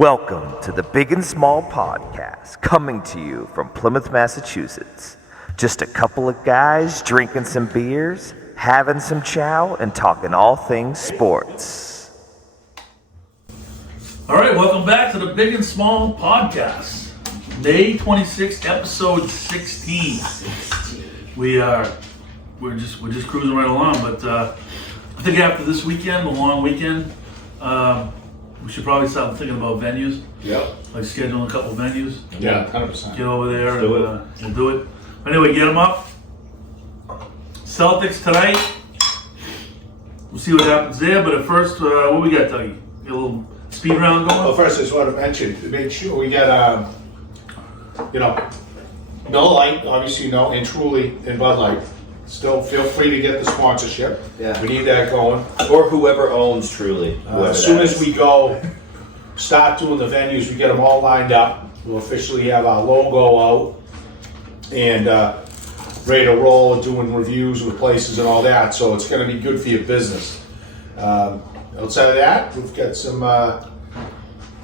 Welcome to the Big and Small Podcast, coming to you from Plymouth, Massachusetts. Just a couple of guys drinking some beers, having some chow, and talking all things sports. All right, welcome back to the Big and Small Podcast. May 26th, episode 16. We're just cruising right along, but I think after this weekend, the long weekend, we should probably start thinking about venues. Yep. Like scheduling a couple venues. Yeah, 100%. Get over there Do and we'll do it. Anyway, get them up. Celtics tonight. We'll see what happens there. But at first, what we got, Dougie? Get a little speed round going? Well, first, I just want to mention, make sure we get, Miller Lite, obviously, and Truly, and Bud Light. Still feel free to get the sponsorship. Yeah. We need that going. Or whoever owns Truly. As soon as we go start doing the venues, we get them all lined up. We'll officially have our logo out and ready to roll, doing reviews with places and all that. So it's going to be good for your business. Outside of that, we've got some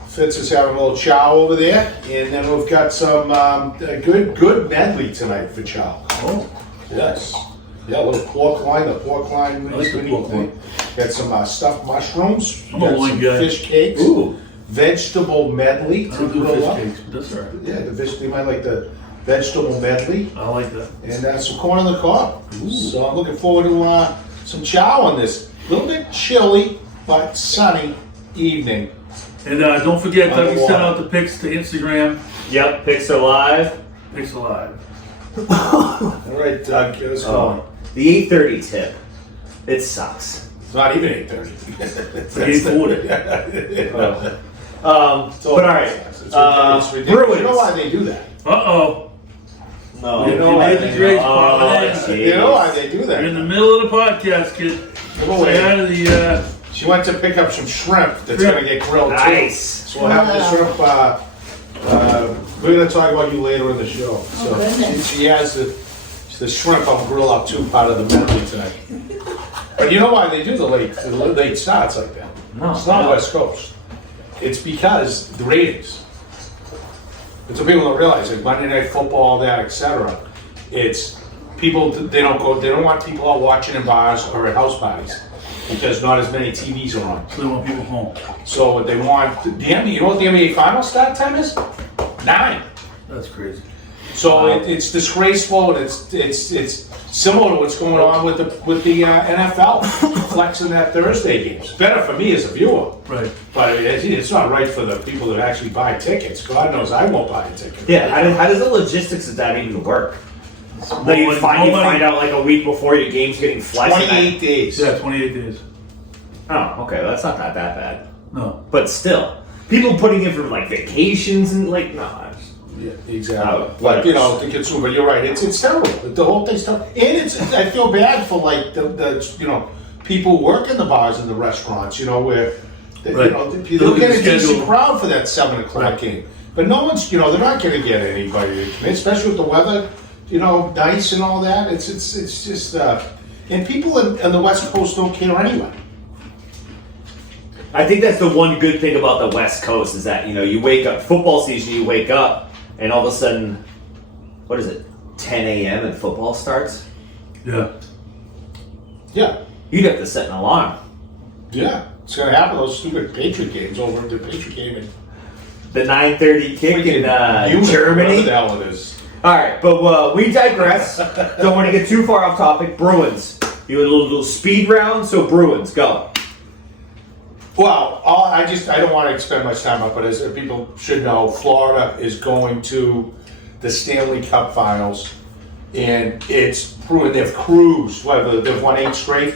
Fitz is having a little chow over there, and then we've got some good medley tonight for chow. Oh. Yes. Yeah, a little pork loin, I like the pork loin. Got some stuffed mushrooms. I'm a Got loin some guy. fish cakes. Ooh. Vegetable medley. I don't do fish cakes, but that's all right. Yeah, they might like the vegetable medley. I like that. And some corn on the cob. So I'm looking forward to some chow on this little bit chilly but sunny evening. And don't forget, Dougie Underwater. sent out the pics to Instagram. Yep, Picks are live. Pics alive. All right, Doug, get us going. The 8:30 tip. It sucks. It's not even 8:30. It's 8:40. But all right. It's ridiculous. Bruins. You know why they do that? Uh-oh. No. You know why Made the they- grades Oh, pop it in. jeez. You know why they do You're in the that? middle of the podcast, kid. Come away. Say hi to the, She went to pick up some shrimp that's Shrimp. going to get grilled Nice. too. So we'll have the shrimp. We're going to talk about you later in the show. So she has the shrimp on grill up too, part of the medley tonight. But you know why they do the late starts like that? No. It's not West Coast. It's because the ratings. It's what people don't realize, like Monday Night Football, all that, etc. It's people, they don't want people out watching in bars or at house parties because not as many TVs are on. so they want people home. So what they want, you know what the NBA final start time is? 9. That's crazy. So it's disgraceful, and it's similar to what's going on with the NFL flexing that Thursday games. Better for me as a viewer, Right. but it's not right for the people that actually buy tickets. God knows I won't buy a ticket. Yeah, how does the logistics of that even work? Like you Nobody- find out like a week before your game's getting flexed. 28 days. Yeah, 28 days. Oh, okay, that's not that bad. No. But still, people putting in for like vacations and like no. Yeah, exactly. Oh, Like, the consumer, you're right. It's terrible. The whole thing's terrible. And I feel bad for like the people who work in the bars and the restaurants, where Right. they'll get a Schedule. decent crowd for that 7:00 Right. game. But no one's, they're not going to get anybody to come in, especially with the weather, nice and all that. It's just, and people in the West Coast don't care anyway. I think that's the one good thing about the West Coast is that you wake up football season, you wake up and all of a sudden, what is it, 10 a.m. and football starts? Yeah. Yeah. You'd have to set an alarm. Yeah. It's going to happen, those stupid Patriot games over at the Patriot game in The 9:30 kick in Munich, whatever Germany. the hell it is. All right, but we digress. Don't want to get too far off topic. Bruins. You a little speed round, so Bruins, go. Well, I don't want to spend much time on it, but as people should know, Florida is going to the Stanley Cup Finals, and it's proven they've cruised. They've won 8 straight?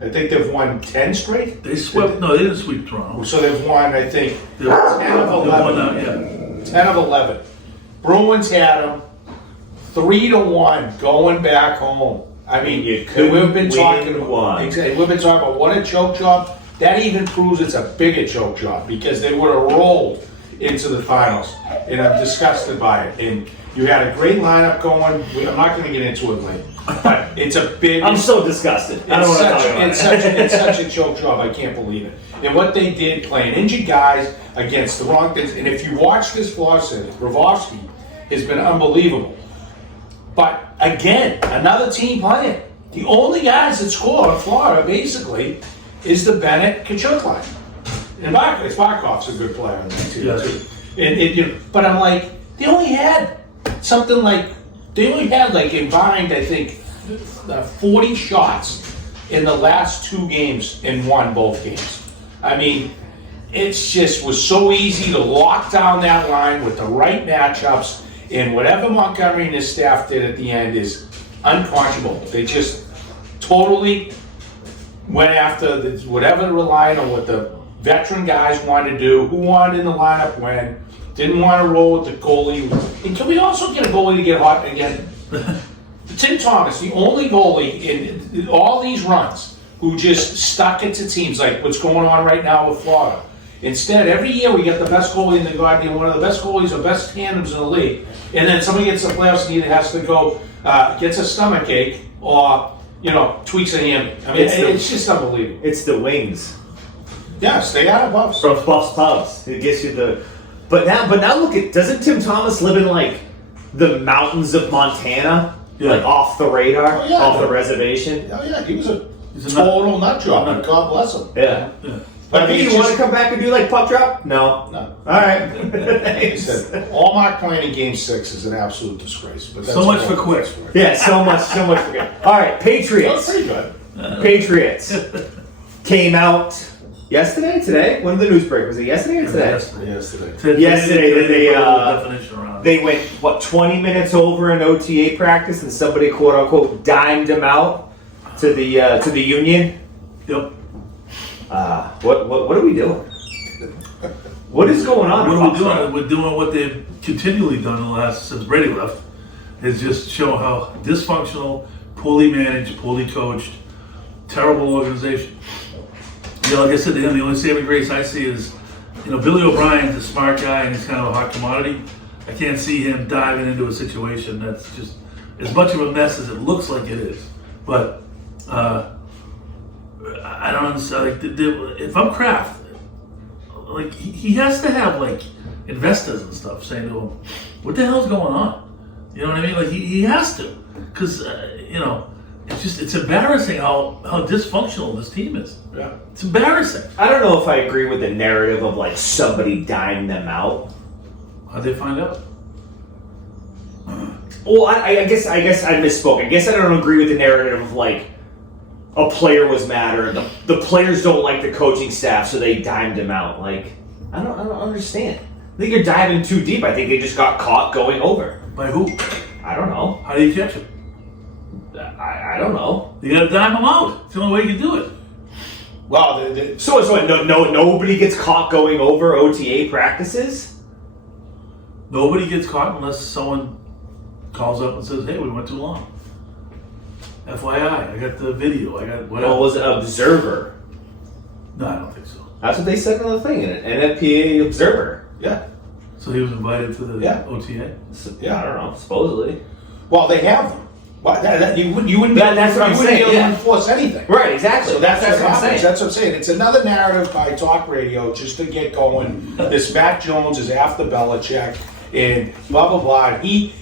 I think they've won 10 straight? They swept. No, they didn't sweep Toronto. So they've won, I think, They 10 of won 11. 10 of 11. Bruins had them 3-1 going back home. I mean, You and couldn't we've been talking win about one. exactly. We've been talking about what a choke job. That even proves it's a bigger choke job because they would have rolled into the finals, and I'm disgusted by it. And you had a great lineup going. I'm not going to get into it later, but it's a big. I'm so disgusted. I don't want to talk about It's such a choke job. I can't believe it. And what they did, playing injured guys against the wrong things. And if you watch this Florida series, Brovovsky has been unbelievable. But again, another team playing. The only guys that score in Florida, basically, is the Bennett Kachuk line. And Barkov's a good player on that team, too. But I'm like, they only had combined, I think, 40 shots in the last 2 games and won both games. I mean, it just was so easy to lock down that line with the right matchups, and whatever Montgomery and his staff did at the end is unconscionable. They just totally went after whatever relied on what the veteran guys wanted to do, who wanted in the lineup when, didn't want to roll with the goalie. And can we also get a goalie to get hot again? Tim Thomas, the only goalie in all these runs who just stuck it to teams like what's going on right now with Florida. Instead, every year we get the best goalie in the goddamn, one of the best goalies or best tandems in the league, and then somebody gets the playoffs and either has to go, gets a stomach ache or, tweaks a hammy. I mean, it's just unbelievable. It's the wings. Yes, they are Buffs. From Buffs Pubs. It gets you the... But now look at... Doesn't Tim Thomas live in, like, the mountains of Montana? Yeah. Like, off the radar? Oh, yeah. Off the reservation? Oh, yeah, he was a total nut job, and God bless him. Yeah. But But do you want to come back and do, like, puck drop? No. No. All right. He said, Allmark playing in Game 6 is an absolute disgrace. But that's So much for all. quick. Yeah, so much for good. All right, That's Patriots. pretty good. Patriots came out today? When did the news break? Was it yesterday or today? Yesterday. Yesterday, They they, put a definition around it. They went, 20 minutes over in OTA practice, and somebody, quote unquote, dimed them out to the union. Yep. What are we doing? What is going on? What are we doing? We're doing what they've continually done in the last, since Brady left, is just show how dysfunctional, poorly managed, poorly coached, terrible organization. Like I said to him, the only saving grace I see is, Billy O'Brien's a smart guy and he's kind of a hot commodity. I can't see him diving into a situation that's just as much of a mess as it looks like it is. But I don't understand. Like, if I'm Kraft, like he has to have like investors and stuff saying to him, "What the hell's going on?" You know what I mean? Like he has to, because it's embarrassing how dysfunctional this team is. Yeah. It's embarrassing. I don't know if I agree with the narrative of like somebody dimed them out. How'd they find out? Well, I guess I misspoke. I guess I don't agree with the narrative of like a player was mad or the players don't like the coaching staff, so they dimed him out. Like I don't understand. I think you're diving too deep. I think they just got caught going over. By who? I don't know. How do you catch him? I don't know. You gotta dime him out. It's the only way you can do it. Well, So nobody gets caught going over OTA practices? Nobody gets caught unless someone calls up and says, "Hey, we went too long." FYI, I got the video. I got whatever. Well, was an observer. No, I don't think so. That's what they said in the thing, an NFPA observer. yeah. So he was invited to the Yeah. OTA. So, I don't know, supposedly. Well, they have them. Well, you wouldn't That's what I'm saying, be able yeah. to enforce anything. Right, exactly. So that's what what I'm happens. saying. That's what I'm saying. It's another narrative by talk radio just to get going. This Matt Jones is after Belichick and blah blah blah. And he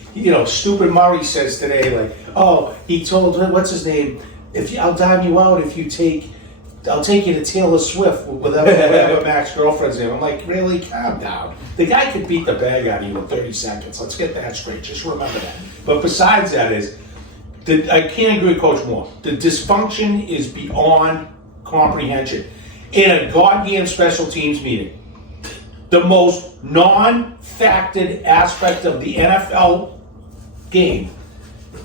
stupid Murray says today, like, oh, he told what's his name, I'll dime you out if you I'll take you to Taylor Swift, whatever Mac's girlfriend's name. I'm like, really? Calm down. The guy could beat the bag out of you in 30 seconds. Let's get that straight. Just remember that. But besides that I can't agree with Coach Moore. The dysfunction is beyond comprehension. In a goddamn special teams meeting, the most non-factored aspect of the NFL game,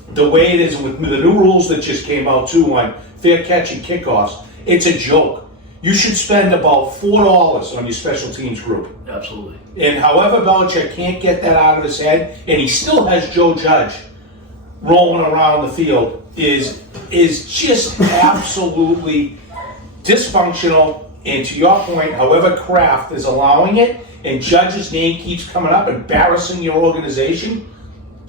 the way it is with the new rules that just came out too on fair catch and kickoffs, it's a joke. You should spend about $4 on your special teams group. Absolutely. And however Belichick can't get that out of his head, and he still has Joe Judge rolling around the field, is just absolutely dysfunctional. And to your point, however Kraft is allowing it, and Judge's name keeps coming up, embarrassing your organization,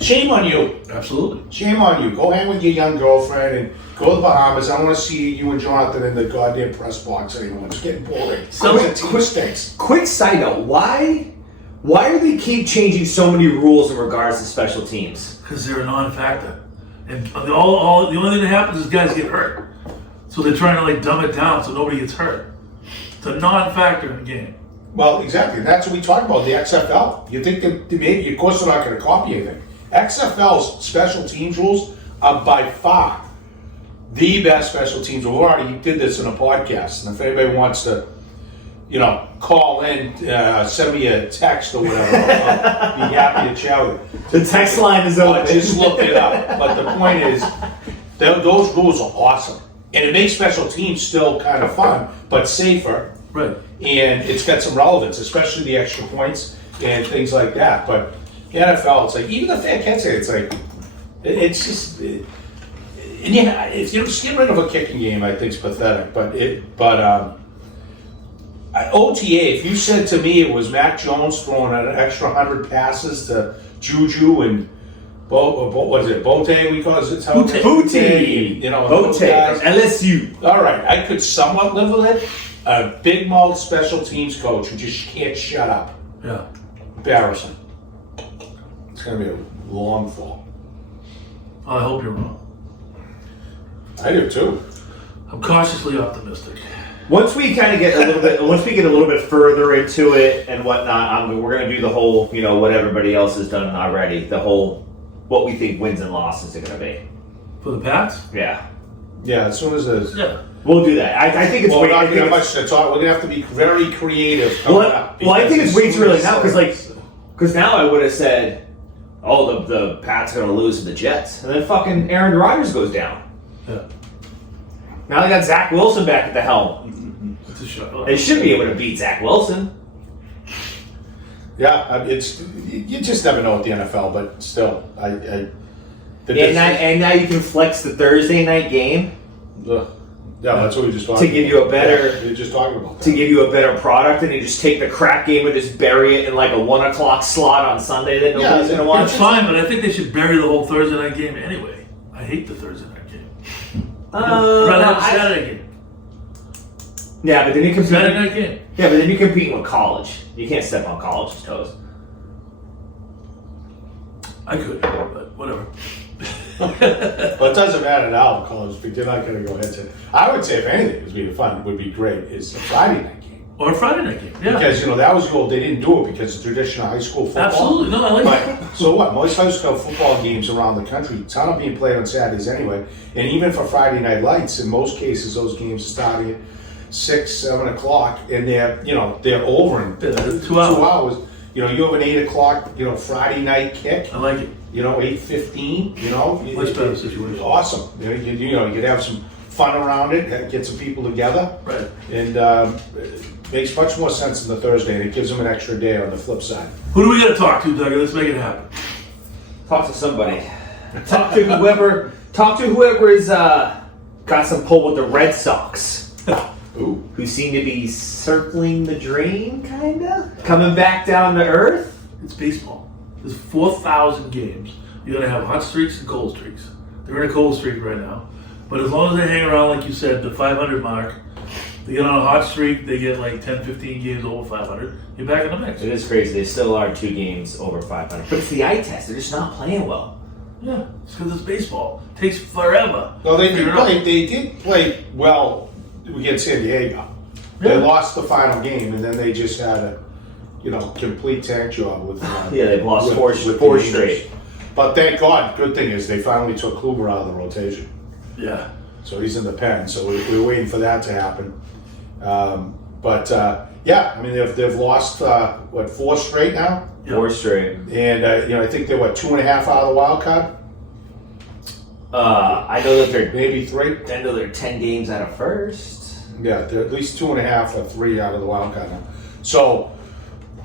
Shame on you. Absolutely. Shame on you. Go hang with your young girlfriend and go to the Bahamas. I don't want to see you and Jonathan in the goddamn press box anymore. It's getting boring. So Team stinks. Quick side note: Why do they keep changing so many rules in regards to special teams? Because they're a non-factor. And the only thing that happens is guys get hurt. So they're trying to like dumb it down so nobody gets hurt. It's a non-factor in the game. Well, exactly. And that's what we talk about, the XFL. You think that maybe, of course, they're not going to copy anything. XFL's special teams rules are by far the best special teams. We already did this in a podcast. And if anybody wants to, call in, send me a text or whatever, I'll be happy to chat with you. The text line is open. Just look it up. But the point is, those rules are awesome. And it makes special teams still kind of fun, but safer. Right. And it's got some relevance, especially the extra points and things like that. But the NFL, it's like, even the fan can say it's like, it's just, and yeah, if you just get rid of a kicking game, I think it's pathetic. But OTA, if you said to me it was Mac Jones throwing an extra 100 passes to Juju and what was it? Bote, we call it? Bote. Those guys. From LSU. All right, I could somewhat live with it. A big mouth special teams coach who just can't shut up. Yeah. Embarrassing. It's going to be a long fall. I hope you're wrong. I do too. I'm cautiously optimistic. Once we kind of get a little bit further into it and whatnot, we're going to do the whole, what everybody else has done already. The whole, what we think wins and losses are going to be. For the Pats? Yeah. Yeah, as soon as there's... Yeah. We'll do that. I think it's Well, way. we're not going to have much to talk. We're going to have to be very creative. I think it's way too early now because now I would have said, oh, the Pats are going to lose to the Jets, and then fucking Aaron Rodgers goes down. Yeah. Now they got Zach Wilson back at the helm. It's a show. They should be able to beat Zach Wilson. Yeah, you just never know with the NFL, but still, And now you can flex the Thursday night game. Yeah, that's what we just talked to give you a better. Yeah, we were just talking about that. To give you a better product, and you just take the crap game and just bury it in like a 1:00 slot on Sunday that nobody's going to watch. It's fine, but I think they should bury the whole Thursday night game anyway. I hate the Thursday night game. I'd rather have a Saturday game. Yeah, but then you compete. Saturday night game. Yeah, but then you're competing with college. You can't step on college's toes. I could, but whatever. But it doesn't matter now, college, because you're not going to go head to. I would say, if anything, would be great is a Friday night game. Or a Friday night game, yeah. Because, that was the old, they didn't do it because of traditional high school football. Absolutely, no, I like it. So what? Most high school football games around the country, ton of being played on Saturdays anyway. And even for Friday night lights, in most cases, those games are starting at 6, 7 o'clock, and they're over in 2 hours. You have an 8 o'clock, Friday night kick. I like it. 8:15. Much better situation. Awesome. You could have some fun around it, get some people together. Right. And it makes much more sense than the Thursday, and it gives them an extra day on the flip side. Who do we got to talk to, Doug? Let's make it happen. Talk to somebody. Talk to whoever. Talk to whoever is got some pull with the Red Sox. Ooh. Who seem to be circling the drain, kinda coming back down to earth. It's baseball. There's 4,000 games. You're going to have hot streaks and cold streaks. They're in a cold streak right now. But as long as they hang around, like you said, the 500 mark, they get on a hot streak, they get like 10, 15 games over 500, you're back in the mix. It is crazy. They still are 2 games over 500. But it's the eye test. They're just not playing well. Yeah, it's because it's baseball. It takes forever. Well, they did play well against San Diego. Yeah. They lost the final game, and then they just had a complete tank job with. Yeah, they've lost four the straight. But thank God, good thing is they finally took Kluber out of the rotation. Yeah. So he's in the pen. So we're waiting for that to happen. Yeah, I mean they've lost 4 straight now. Yep. 4 straight. And I think they're 2.5 out of the wild card. I know that they're Maybe 3. I know they're 10 games out of first. Yeah, they're at least 2.5 or 3 out of the wild card now. So,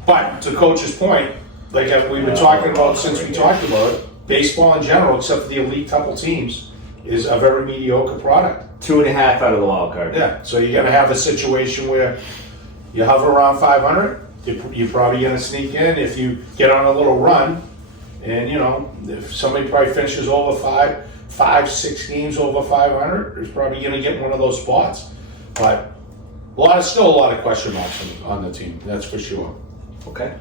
but to Coach's point, like we've been talking about since we talked about it, baseball in general, except for the elite couple teams, is a very mediocre product. 2.5 out of the wild card. Yeah, so you're going to have a situation where you hover around 500. You're probably going to sneak in if you get on a little run And, if somebody probably finishes over 6 games over 500, is probably going to get one of those spots. But still a lot of question marks on the team, that's for sure. Okay.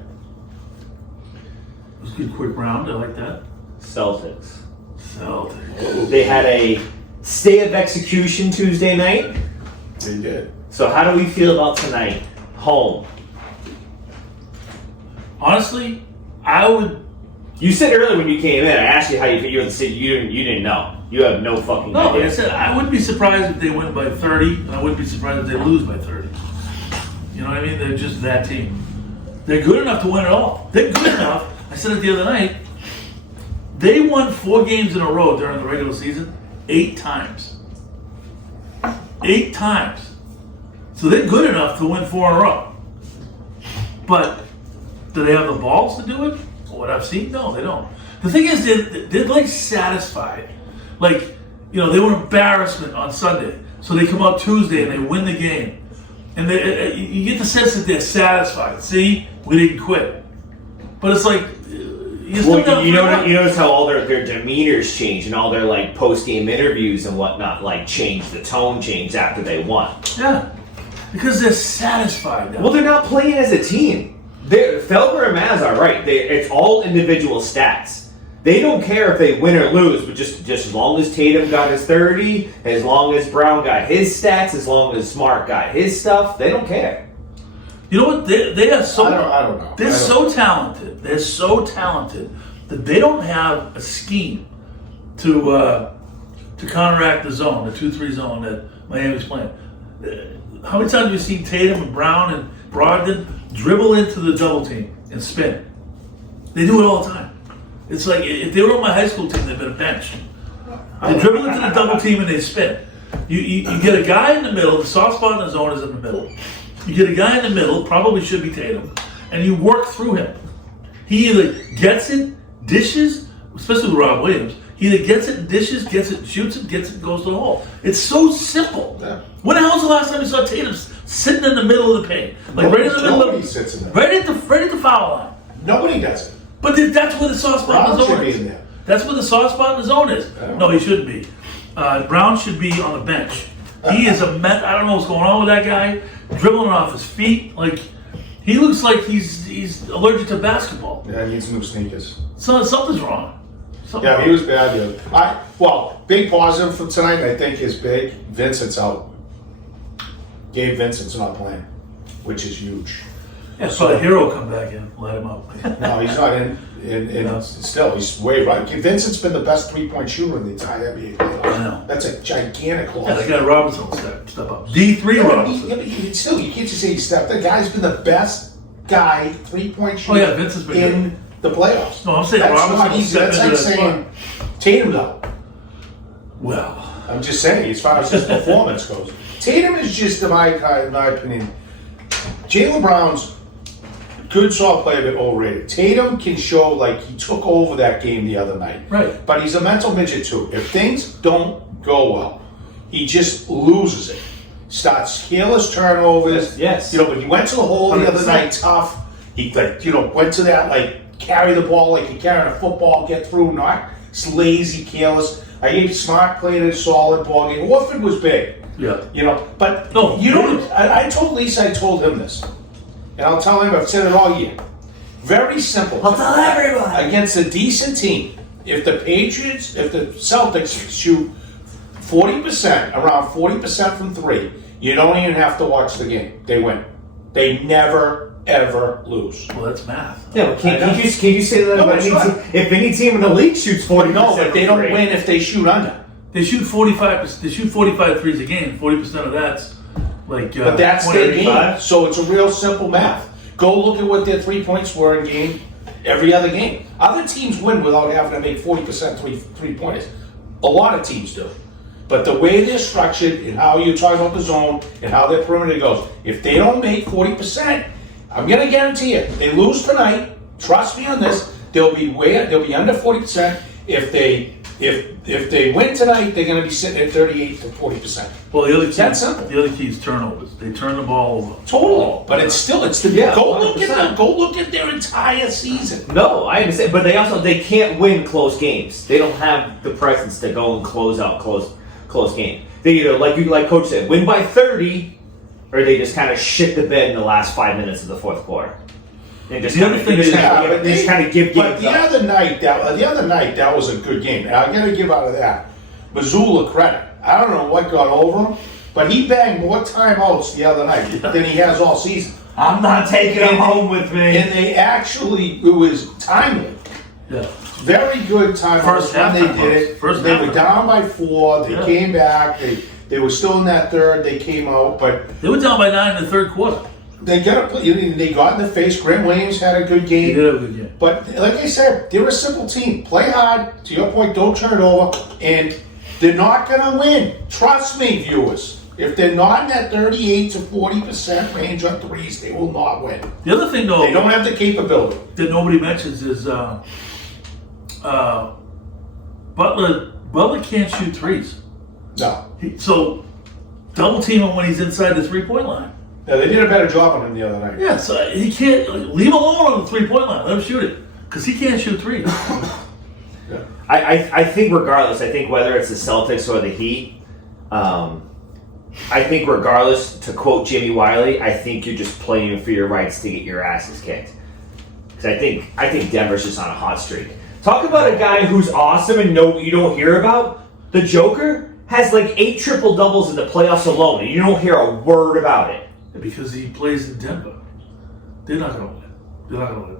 It was a good quick round. I like that. Celtics. They had a stay of execution Tuesday night. They did. So how do we feel about tonight? Home. Honestly, I would. You said earlier when you came in, I asked you how you feel in the city. You didn't know. You have no fucking No, idea. like I said, I wouldn't be surprised if they win by 30, and I wouldn't be surprised if they lose by 30. You know what I mean? They're just that team. They're good enough to win it all. They're good enough. I said it the other night. They won 4 games in a row during the regular season 8 times. 8 times. So they're good enough to win 4 in a row. But do they have the balls to do it? What I've seen, no, they don't. The thing is, they're like satisfied. Like, they were an embarrassment on Sunday. So they come out Tuesday and they win the game. And you get the sense that they're satisfied. See, we didn't quit. But it's like, you notice how all their demeanors change and all their like post-game interviews and whatnot change, the tone changed after they won. Yeah, because they're satisfied now. Well, they're not playing as a team. Felber and Maz are right. It's all individual stats. They don't care if they win or lose, but just as long as Tatum got his 30, as long as Brown got his stats, as long as Smart got his stuff, they don't care. You know what? They are so. I don't know. They're so talented. They're so talented that they don't have a scheme to counteract the zone, the 2-3 zone that Miami's playing. How many times have you seen Tatum and Brown and Brogdon dribble into the double team and spin? They do it all the time. It's like if they were on my high school team, they'd been a bench. They dribble into the double team and they spin. You get a guy in the middle. The soft spot in the zone is in the middle. You get a guy in the middle, probably should be Tatum, and you work through him. He either gets it, dishes, especially with Rob Williams. He either gets it, dishes, gets it, shoots it, gets it, goes to the hole. It's so simple. Yeah. When the hell was the last time you saw Tatum sitting in the middle of the paint, like right in the middle Nobody of, sits in there. right at the foul line? Nobody does it. But that's where the soft spot in the Brown zone should be is. in there. That's where the soft spot in the zone is. No, he shouldn't be. Brown should be on the bench. He is I don't know what's going on with that guy. Dribbling off his feet, like he looks like he's allergic to basketball. Yeah, he needs new sneakers. So something's wrong. Yeah, he was bad the other. Big positive for tonight, I think, is big. Vincent's out. Gabe Vincent's not playing, which is huge. Yeah, so the hero come back in, let him out. No, he's not in. Still, he's way right. Vincent's been the best 3-point shooter in the entire NBA. I know. That's a gigantic loss. Yeah, that guy Robinson will step up. D3 Robinson. But you can't just say he stepped. That guy's been the best guy 3-point shooter Oh yeah, Vincent's been in good. the playoffs. No, I'm saying That's Robinson not will easy. step That's into like that saying Tatum's out. Well, I'm just saying, as far as his performance goes. Tatum is just, in my opinion, Jaylen Brown's good, solid player, but overrated. Tatum can show like he took over that game the other night. Right. But he's a mental midget too. If things don't go well, he just loses it. Starts careless turnovers. Yes. But he went to the hole the other 100%. night tough. He went to that carry the ball like you're carrying a football, get through, not lazy, careless. I gave Smart played a solid ball game. Warford was big. yeah. But No, I told Lisa, I told him this. And I'll tell him, I've said it all year. Very simple. I'll tell everyone. Against a decent team, if the Celtics shoot 40%, around 40% from 3, you don't even have to watch the game. They win. They never, ever lose. Well, that's math. Yeah, but can you say that about any team? If any team in the league shoots 40%, No, but they don't win if they shoot under. They shoot 45%. They shoot 45 threes a game. 40% of that's like. But that's their 25. game. So it's a real simple math. Go look at what their 3 points were in game, every other game. Other teams win without having to make 40% three-pointers. A lot of teams do. But the way they're structured and how you talk about the zone and how their perimeter goes, if they don't make 40%, I'm going to guarantee you, they lose tonight. Trust me on this. They'll be under 40%. If they If they win tonight, they're going to be sitting at 38 to 40%. Well, the other key, That's simple. the other key is turnovers. They turn the ball over. Totally, but it's the Yeah, go look 100%. at their entire season. No, I understand, but they can't win close games. They don't have the presence to go and close out close games. They either, like Coach said, win by 30, or they just kind of shit the bed in the last 5 minutes of the fourth quarter. And just The other thing is- kind of give But games the up. other night, that was a good game. And I got to give out of that Missoula credit. I don't know what got over him, but he banged more timeouts the other night than he has all season. I'm not taking them home with me. And it was timely. Yeah. Very good timeouts First when half they timeouts. did it. First They half were timeouts. down by 4. They Yeah. came back. They were still in that third. They came out, but They were down by 9 in the third quarter. they got in the face. Graham Williams had a good They game. did have a good game. But like I said, they're a simple team. Play hard. To your point, don't turn it over. And they're not going to win. Trust me, viewers. If they're not in that 38 to 40% range on threes, they will not win. The other thing, though, They don't have the capability. that nobody mentions is Butler can't shoot threes. No. So double team him when he's inside the 3-point line. Yeah, they did a better job on him the other night. Yeah, so he can't leave him alone on the 3-point line. Let him shoot it because he can't shoot threes. Yeah. I think regardless, I think whether it's the Celtics or the Heat, I think regardless, to quote Jimmy Wiley, I think you're just playing for your rights to get your asses kicked. Because I think Denver's just on a hot streak. Talk about a guy who's awesome and you don't hear about. The Joker has like 8 triple doubles in the playoffs alone, and you don't hear a word about it. Because he plays in Denver. They're not going to win. They're not going to win.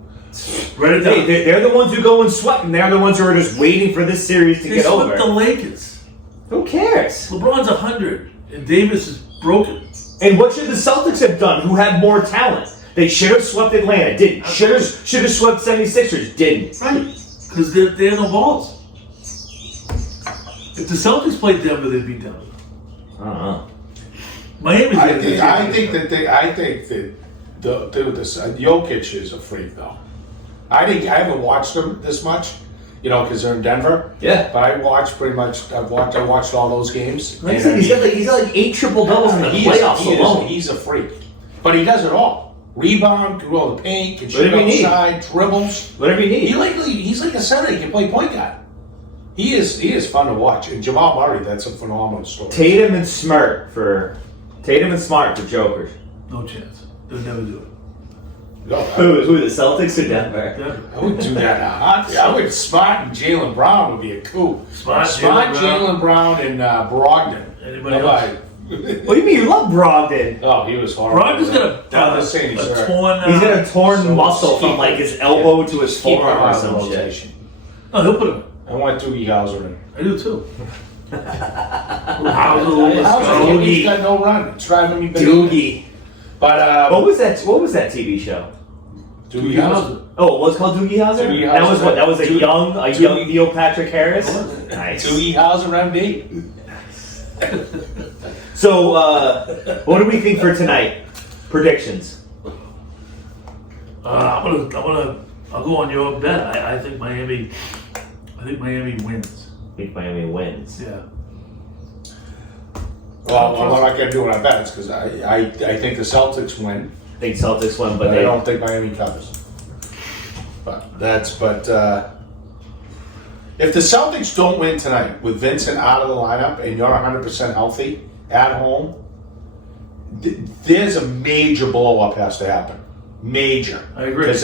Write it down. Hey, they're the ones who go and sweat, and they're the ones who are just waiting for this series to They get over. swept the Lakers. Who cares? LeBron's 100, and Davis is broken. And what should the Celtics have done, who had more talent? They should have swept Atlanta, didn't. Should have swept 76ers, didn't. Right. Because they have no balls. If the Celtics played Denver, they'd beat Denver. I don't know. Miami's I think that Jokic is a freak though. I haven't watched them this much, because they're in Denver. Yeah. But I watched pretty much. I watched all those games. Like I said, he's got like 8 triple doubles in the playoffs alone. He's a freak, but he does it all. Rebound, can roll the paint, can shoot Whatever you need. outside, dribbles. Whatever you need. He's like a center. He can play point guard. He is fun to watch. And Jamal Murray, that's a phenomenal story. Tatum and Smart for Jokers. no chance. They'll never do it. No, Who the Celtics or Denver? Denver. I would do that. I would Smart and Jalen Brown would be a coup. Smart, Jalen Brown, and Brogdon. Anybody else? What do you mean? You love Brogdon. Oh, he was horrible. Brogdon's got I'm just saying he's hurt. torn. He's got a torn So muscle keep from him- like his elbow to his Keep him forearm or out of the some shit. rotation. No, he'll put him. I want Doogie Howser in. I do too. Howser, he's got no run. It's driving me bananas. Doogie. But What was that TV show? Doogie Howser. Oh, it was called Doogie Howser? Doogie That was Howser. what? That was a Doogie- young Doogie- Neil Patrick Harris? Nice. Doogie Howser, MD. So, what do we think for tonight? Predictions. I'll go on your bet. I think Miami wins. I think Miami wins. Yeah. Well, I'm not going to do what I bet because I think the Celtics win, I think Celtics win, but but I they don't think Miami covers. If the Celtics don't win tonight with Vincent out of the lineup and you're 100% healthy at home, there's a major blow up has to happen. Major. I agree. Because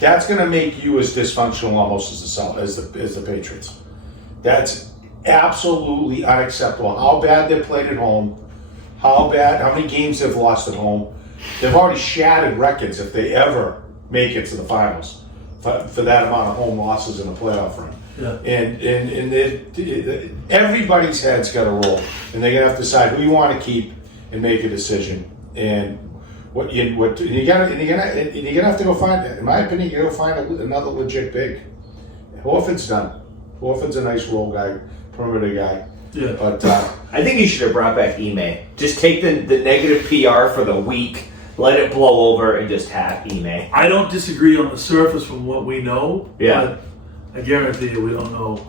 that's going to make you as dysfunctional almost as the Patriots. That's absolutely unacceptable. How bad they played at home, how many games they've lost at home. They've already shattered records if they ever make it to the finals for that amount of home losses in a playoff run. Yeah. And everybody's head's got to roll, and they're gonna have to decide who you want to keep and make a decision. And you're gonna have to go find. In my opinion, you're gonna find another legit big. Horford's done. Horford's a nice role guy, perimeter guy. Yeah. But I think you should have brought back Ime. Just take the negative PR for the week, let it blow over, and just have Ime. I don't disagree on the surface from what we know. Yeah. But I guarantee you we don't know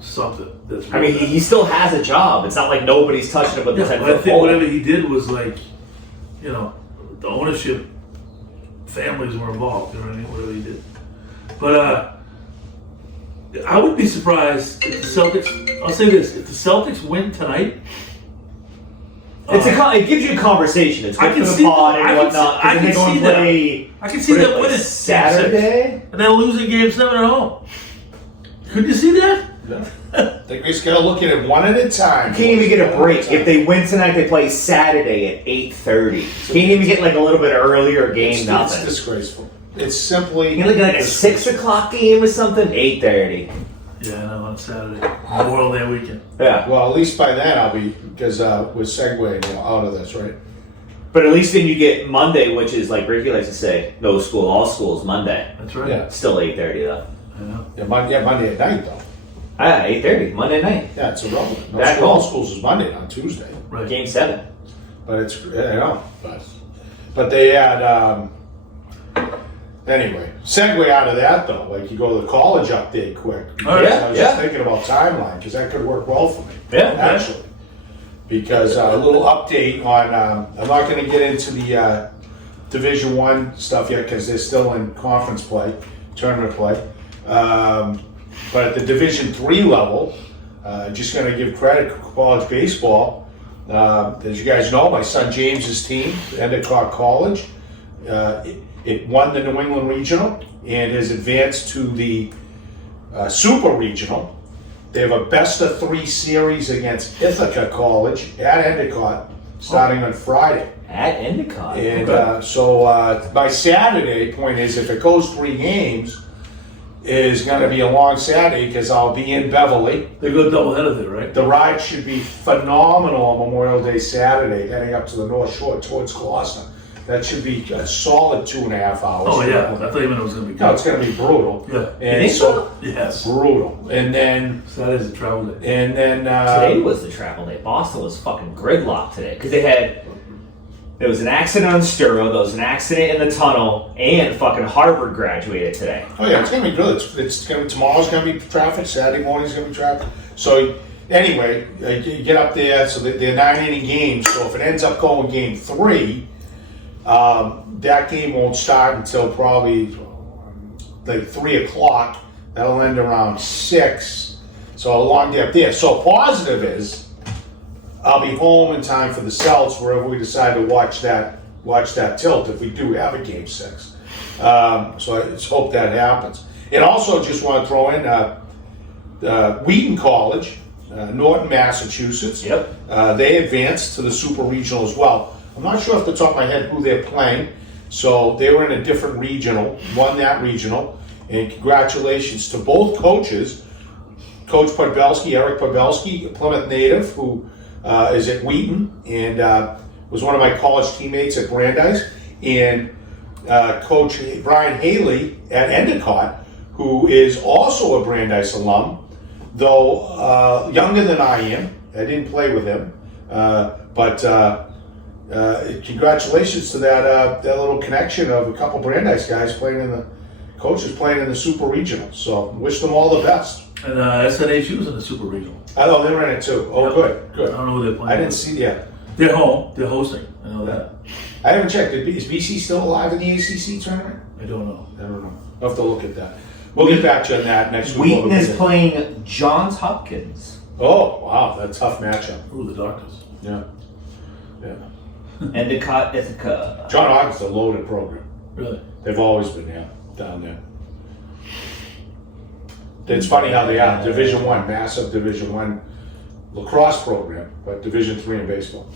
something that's. I mean, he still has a job. It's not like nobody's touching him with the Yeah, 10 but I foot think pole. whatever he did was like, you know, the ownership families were involved. You know what I mean? Whatever he did, but I would be surprised if the Celtics. I'll say this: if the Celtics win tonight, It gives you a conversation. It's I good can for the see pod that. and I can whatnot. see- I And can they go and see that. play. I can see what them is it, winning Saturday. and then losing Game 7 at home. Couldn't you see that? I think we just gotta look at it one at a time. Can't even get a break. If they win tonight, they play Saturday at 8:30. Can't even get like a little bit earlier game. It's Nothing. disgraceful. It's simply. You look at like a 6 o'clock game or something. 8:30. Yeah, I know, on Saturday. Memorial Day weekend. Yeah, Well, at least by then I'll be, because we're segueing out of this, right? but at least then you get Monday, which is like Ricky likes to say, no school, all schools Monday. That's right. Yeah. Still 8:30 though. I know. Yeah, Monday at night though. 8:30 Monday night. Yeah, it's irrelevant. No, Back all home. schools is Monday, not Tuesday. Right. Game 7. But it's, I know, but they had, anyway, segue out of that though, like you go to the college update quick. All right. I was just thinking about timeline, because that could work well for me. Yeah. Actually. Because a little update on, I'm not gonna get into the Division One stuff yet, because they're still in conference play, tournament play. But at the Division Three level, just gonna give credit to college baseball. As you guys know, my son James's team, Endicott College, it won the New England Regional and has advanced to the Super Regional. They have a best-of-3 series against Ithaca College at Endicott starting on Friday. At Endicott. And Okay. so by Saturday, point is, if it goes 3 games, is going to be a long Saturday because I'll be in Beverly. They go doubleheader there, right? The ride should be phenomenal on Memorial Day Saturday, heading up to the North Shore towards Gloucester. That should be a solid 2.5 hours. Oh, yeah. I thought you meant it was going to be No, good. it's going to be brutal. Yeah. And think so Yes. brutal. And then Saturday's a travel day. Today was the travel day. Boston was fucking gridlocked today because there was an accident on Sturo, there was an accident in the tunnel, and fucking Harvard graduated today. oh yeah, it's gonna be good. It's gonna tomorrow's gonna be traffic. Saturday morning's gonna be traffic. So anyway, you get up there. So they're 9-inning games. So if it ends up going game 3, that game won't start until probably like 3 o'clock. That'll end around 6. So a long day up there. So positive is I'll be home in time for the Celts wherever we decide to watch that tilt if we do have a game 6. So I just hope that happens. And also just want to throw in Wheaton College, Norton, Massachusetts. Yep. They advanced to the Super Regional as well. I'm not sure off the top of my head who they're playing. So they were in a different regional, won that regional. And congratulations to both coaches. Coach Podbelski, Eric Podbelski, a Plymouth native who is at Wheaton and was one of my college teammates at Brandeis. And Coach Brian Haley at Endicott, who is also a Brandeis alum, though younger than I am. I didn't play with him. But congratulations to that little connection of a couple Brandeis guys coaches playing in the Super Regional. So wish them all the best. And SNHU was in the Super Regional. I know they're in it too. Oh, Yep. good. I don't know who they're playing. I didn't see yet. They're home. They're hosting. I know that. I haven't checked. Is BC still alive in the ACC tournament? I don't know. I don't know. I'll have to look at that. We'll get back to you on that next week. Wheaton is playing Johns Hopkins. Oh, wow. That's a tough matchup. Who are the doctors? Yeah. Endicott, Ithaca. John Hawkins is a loaded program. Really? They've always been, down there. It's funny how they are. Division One, massive Division One lacrosse program, but Division 3 in baseball.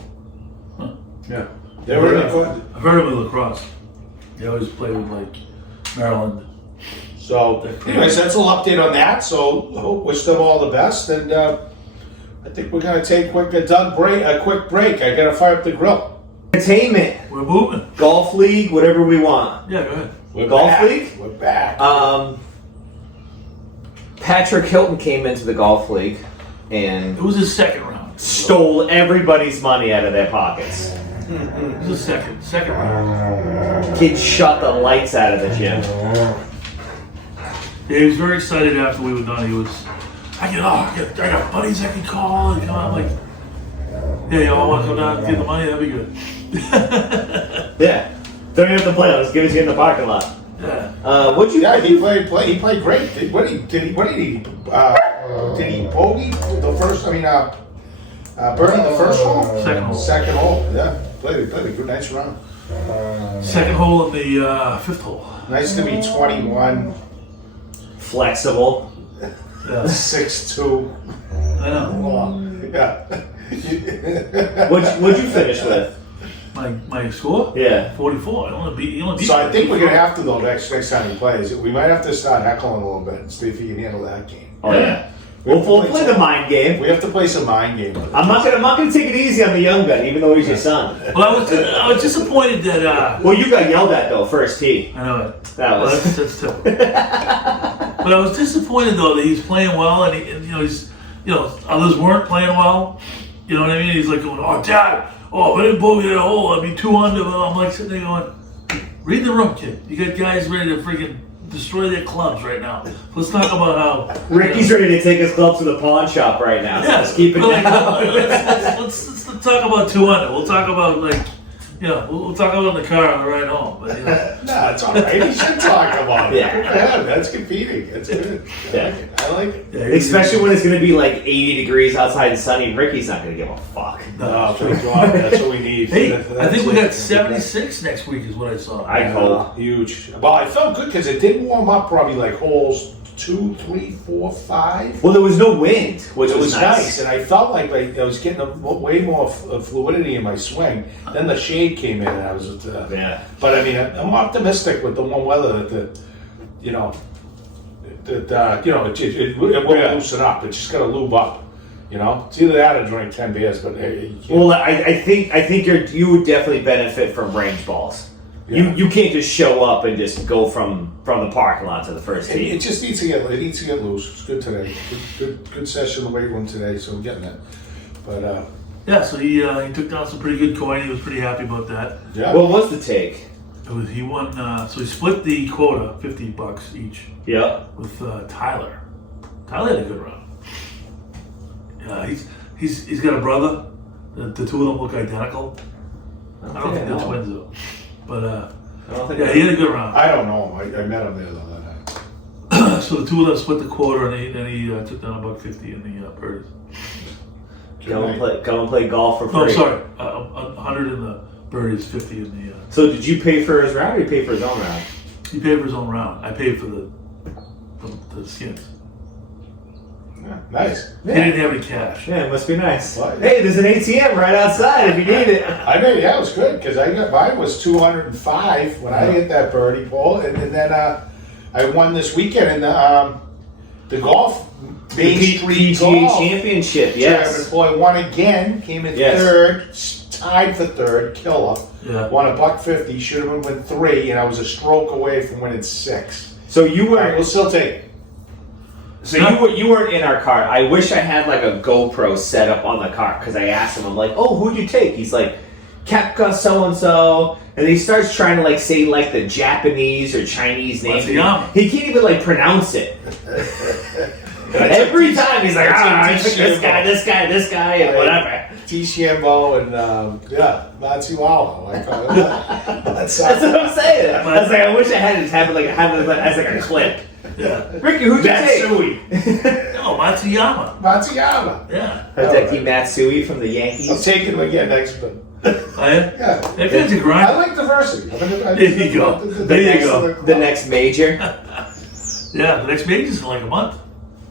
Huh. Yeah. They were really good. I've heard of lacrosse. They always play with like Maryland. So, anyways, that's a little update on that. So, wish them all the best. And I think we're going to take a quick break. I got to fire up the grill. Entertainment. We're moving. Golf league, whatever we want. Yeah, go ahead. We're Golf back. league? We're back. Patrick Hilton came into the golf league and It was his second round. stole everybody's money out of their pockets. It was his second round. Kid shut the lights out of the gym. Yeah, he was very excited after we were done. He was, I got buddies I can call. And, I'm like, yeah, y'all want to come down and get the money? That'd be good. Yeah. Don't even have to play. Let's give it to you in the parking lot. Yeah. What'd you? Yeah, he played great. Did he bogey the first? I mean, birdie the first hole. Second hole. Second hole. Yeah, played a good, nice round. Second hole in the fifth hole. Nice to be 21, Flexible. Yeah. 6'2". I know. Long. Yeah. What'd you finish with? My score? Yeah. 44. He only beat So I think we're gonna have to though next time he plays. We might have to start heckling a little bit and see if he can handle that game. Oh yeah. We'll play the mind game. We have to play some mind game. With it. I'm not gonna take it easy on the young gun, even though he's your son. Well, I was disappointed that. Well, you got yelled at though first tee. I know it. That was. Well, that's typical. But I was disappointed though that he's playing well, and he's others weren't playing well. You know what I mean? He's like going, "Oh, Dad, if I didn't bogey that hole, I'd be 2 under." I'm like sitting there going, "Read the room, kid. You got guys ready to freaking destroy their clubs right now. Let's talk about how Ricky's ready to take his club to the pawn shop right now. So let's keep it but, down. let's talk about 2 under. We'll talk about we'll talk about the car on the ride home. But Nah, it's all right. He should talk about it. Yeah. That's competing. That's good. Yeah. I like it. yeah, Especially when it's going to be like 80 degrees outside and sunny. Ricky's not going to give a fuck. No, thank God. That's what we need. Hey, That's I think we what- got 76 next week is what I saw. I hope. Huge. Well, I felt good because it did warm up probably like holes 2, 3, 4, 5. Well, there was no wind, which It was nice. nice, and I felt like I was getting way more fluidity in my swing. Then the shade came in, and I was. Yeah. But I mean, I'm optimistic with the warm weather that it will loosen up. It's just got to lube up. It's either that or drink 10 beers. But hey, you can't. Well, I think you would definitely benefit from range balls. Yeah. You can't just show up and just go from the parking lot to the first It tee. just needs to get loose. It's good today. Good session in the weight room today. So we're getting it. But Yeah, so he took down some pretty good coin. He was pretty happy about that. yeah. What was the take? He won. So he split the quota, $50 each, Yeah. with Tyler. Tyler had a good run. He's got a brother. The two of them look identical. I don't think they're twins though. But I don't think yeah, he had a good round. I don't know him. I met him there the other night. So the two of them split the quarter, and he took down $150 in the birdies. Go and play golf for free. Oh, I'm sorry, 100 in the birdies, 50 in the. So did you pay for his round or you pay for his own round? He paid for his own round. I paid for the skins. Yeah, nice. He didn't have any cash. Yeah, it must be nice. Well, Hey, there's an ATM right outside if you need it. I mean, yeah, it was good because mine was 205 when I hit that birdie pole, and then I won this weekend in the golf Main Street PGA Golf Championship, Tournament. yes. Boy, won again, came in Yes. third, tied for third, killer. Yeah. Won $150, should have won 3, and I was a stroke away from winning 6. So you All right, were we'll still take it. you weren't in our car. I wish I had like a GoPro set up on the car because I asked him. I'm like, "Oh, who'd you take?" He's like, "Kepka so and so," and he starts trying to like say like the Japanese or Chinese names. Matsuyama. He can't even like pronounce it. Every time he's like, I took this guy, and whatever. T-Shambo and Matsuawa. That's what I'm saying. I was like, I wish I had it have it as like a clip. Yeah. Ricky, who'd you Matsui. take? No, Matsuyama. Matsuyama. Yeah. Hideki Matsui from the I'm Yankees. taking him again next month. Yeah. Yeah. If it's a I grind. like diversity. There you go. There you go. The next major. Yeah, the next major's in like a month.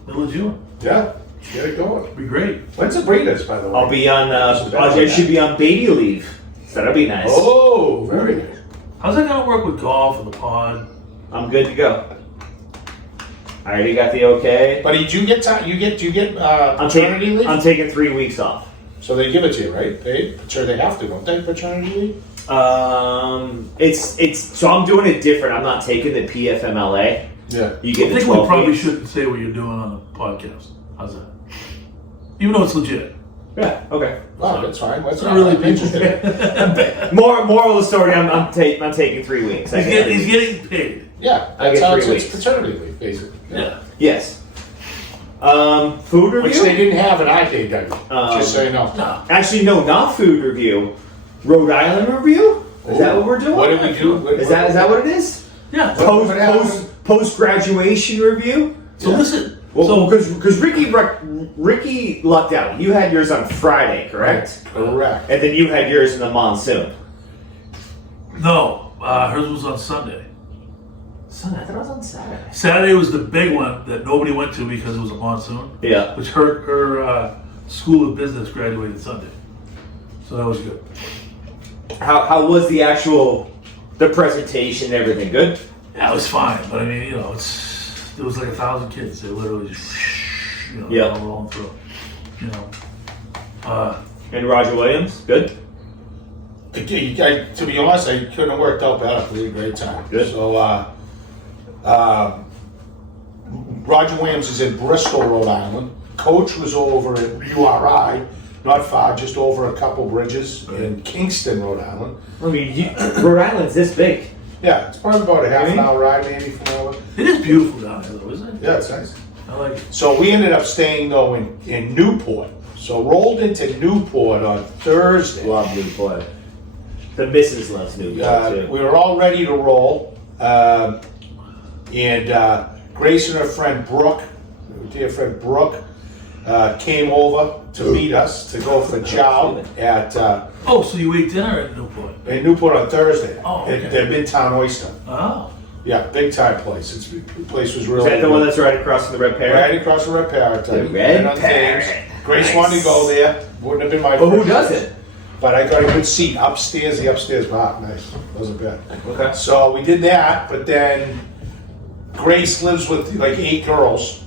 Middle of June. Yeah, get it going. It'll be great. When's the Breeders, by the way? I'll be on. I should be on baby leave, so that'll be nice. Oh, very good. How's that gonna work with golf and the pod? I'm good to go. I already got the okay. But did you get time? You get paternity leave? I'm taking 3 weeks off. So they give it to you, right? Sure, they have to, don't they? Paternity leave. It's so I'm doing it different. I'm not taking the PFMLA. Yeah. You I get the think we 12 probably weeks. shouldn't say what you're doing on the podcast. How's that? Even though it's legit. Yeah. Okay. Wow, that's fine. That's not really I'm interested. Moral of the story. I'm taking 3 weeks. He's getting paid. Yeah, I that's get how 3 it's weeks. paternity leave, basically. Yeah. Yes. Food review? Which they didn't have in IK, just so you know. No. Actually, no, not food review. Rhode Island review? Is that what we're doing? What did we do? Is that what it is? Yeah. Post graduation review? So listen. Well, because Ricky lucked out. You had yours on Friday, correct? Correct. And then you had yours in the monsoon. No, hers was on Sunday. Sunday? I thought it was on Saturday. Saturday was the big one that nobody went to because it was a monsoon. Yeah. Which her school of business graduated Sunday, so that was good. How was the presentation and everything? Good? Yeah, it was fine, but I mean, you know, it was like 1,000 kids. They literally just, all rolling through. You know. And Roger Williams? Good? To be honest, I couldn't have worked out better. We had a great time. Good. So, Roger Williams is in Bristol, Rhode Island. Coach was over at URI, not far, just over a couple bridges in Kingston, Rhode Island. I mean, Rhode Island's this big. Yeah, it's probably about a half an hour ride, maybe, from over. It is beautiful down there, though, isn't it? Yeah, it's nice. I like it. So we ended up staying, though, in Newport. So rolled into Newport on Thursday. Love Newport. The missus loves Newport, too. We were all ready to roll. And Grace and her friend Brooke, dear friend Brooke, came over to meet us to go for chow at Oh, so you ate dinner at Newport? in Newport on Thursday. Oh, okay. At the Midtown Oyster. Oh. Yeah, big time place. The place was Is really that the one that's right across from the Red Parrot? right across the Red Parrot. The Been Red on Parrot. games. Grace Nice. wanted to go there. Wouldn't have been my Oh, who first choice. doesn't? But I got a good seat upstairs. The upstairs bar, nice. Wasn't bad. Okay. So we did that, but then Grace lives with like 8 girls.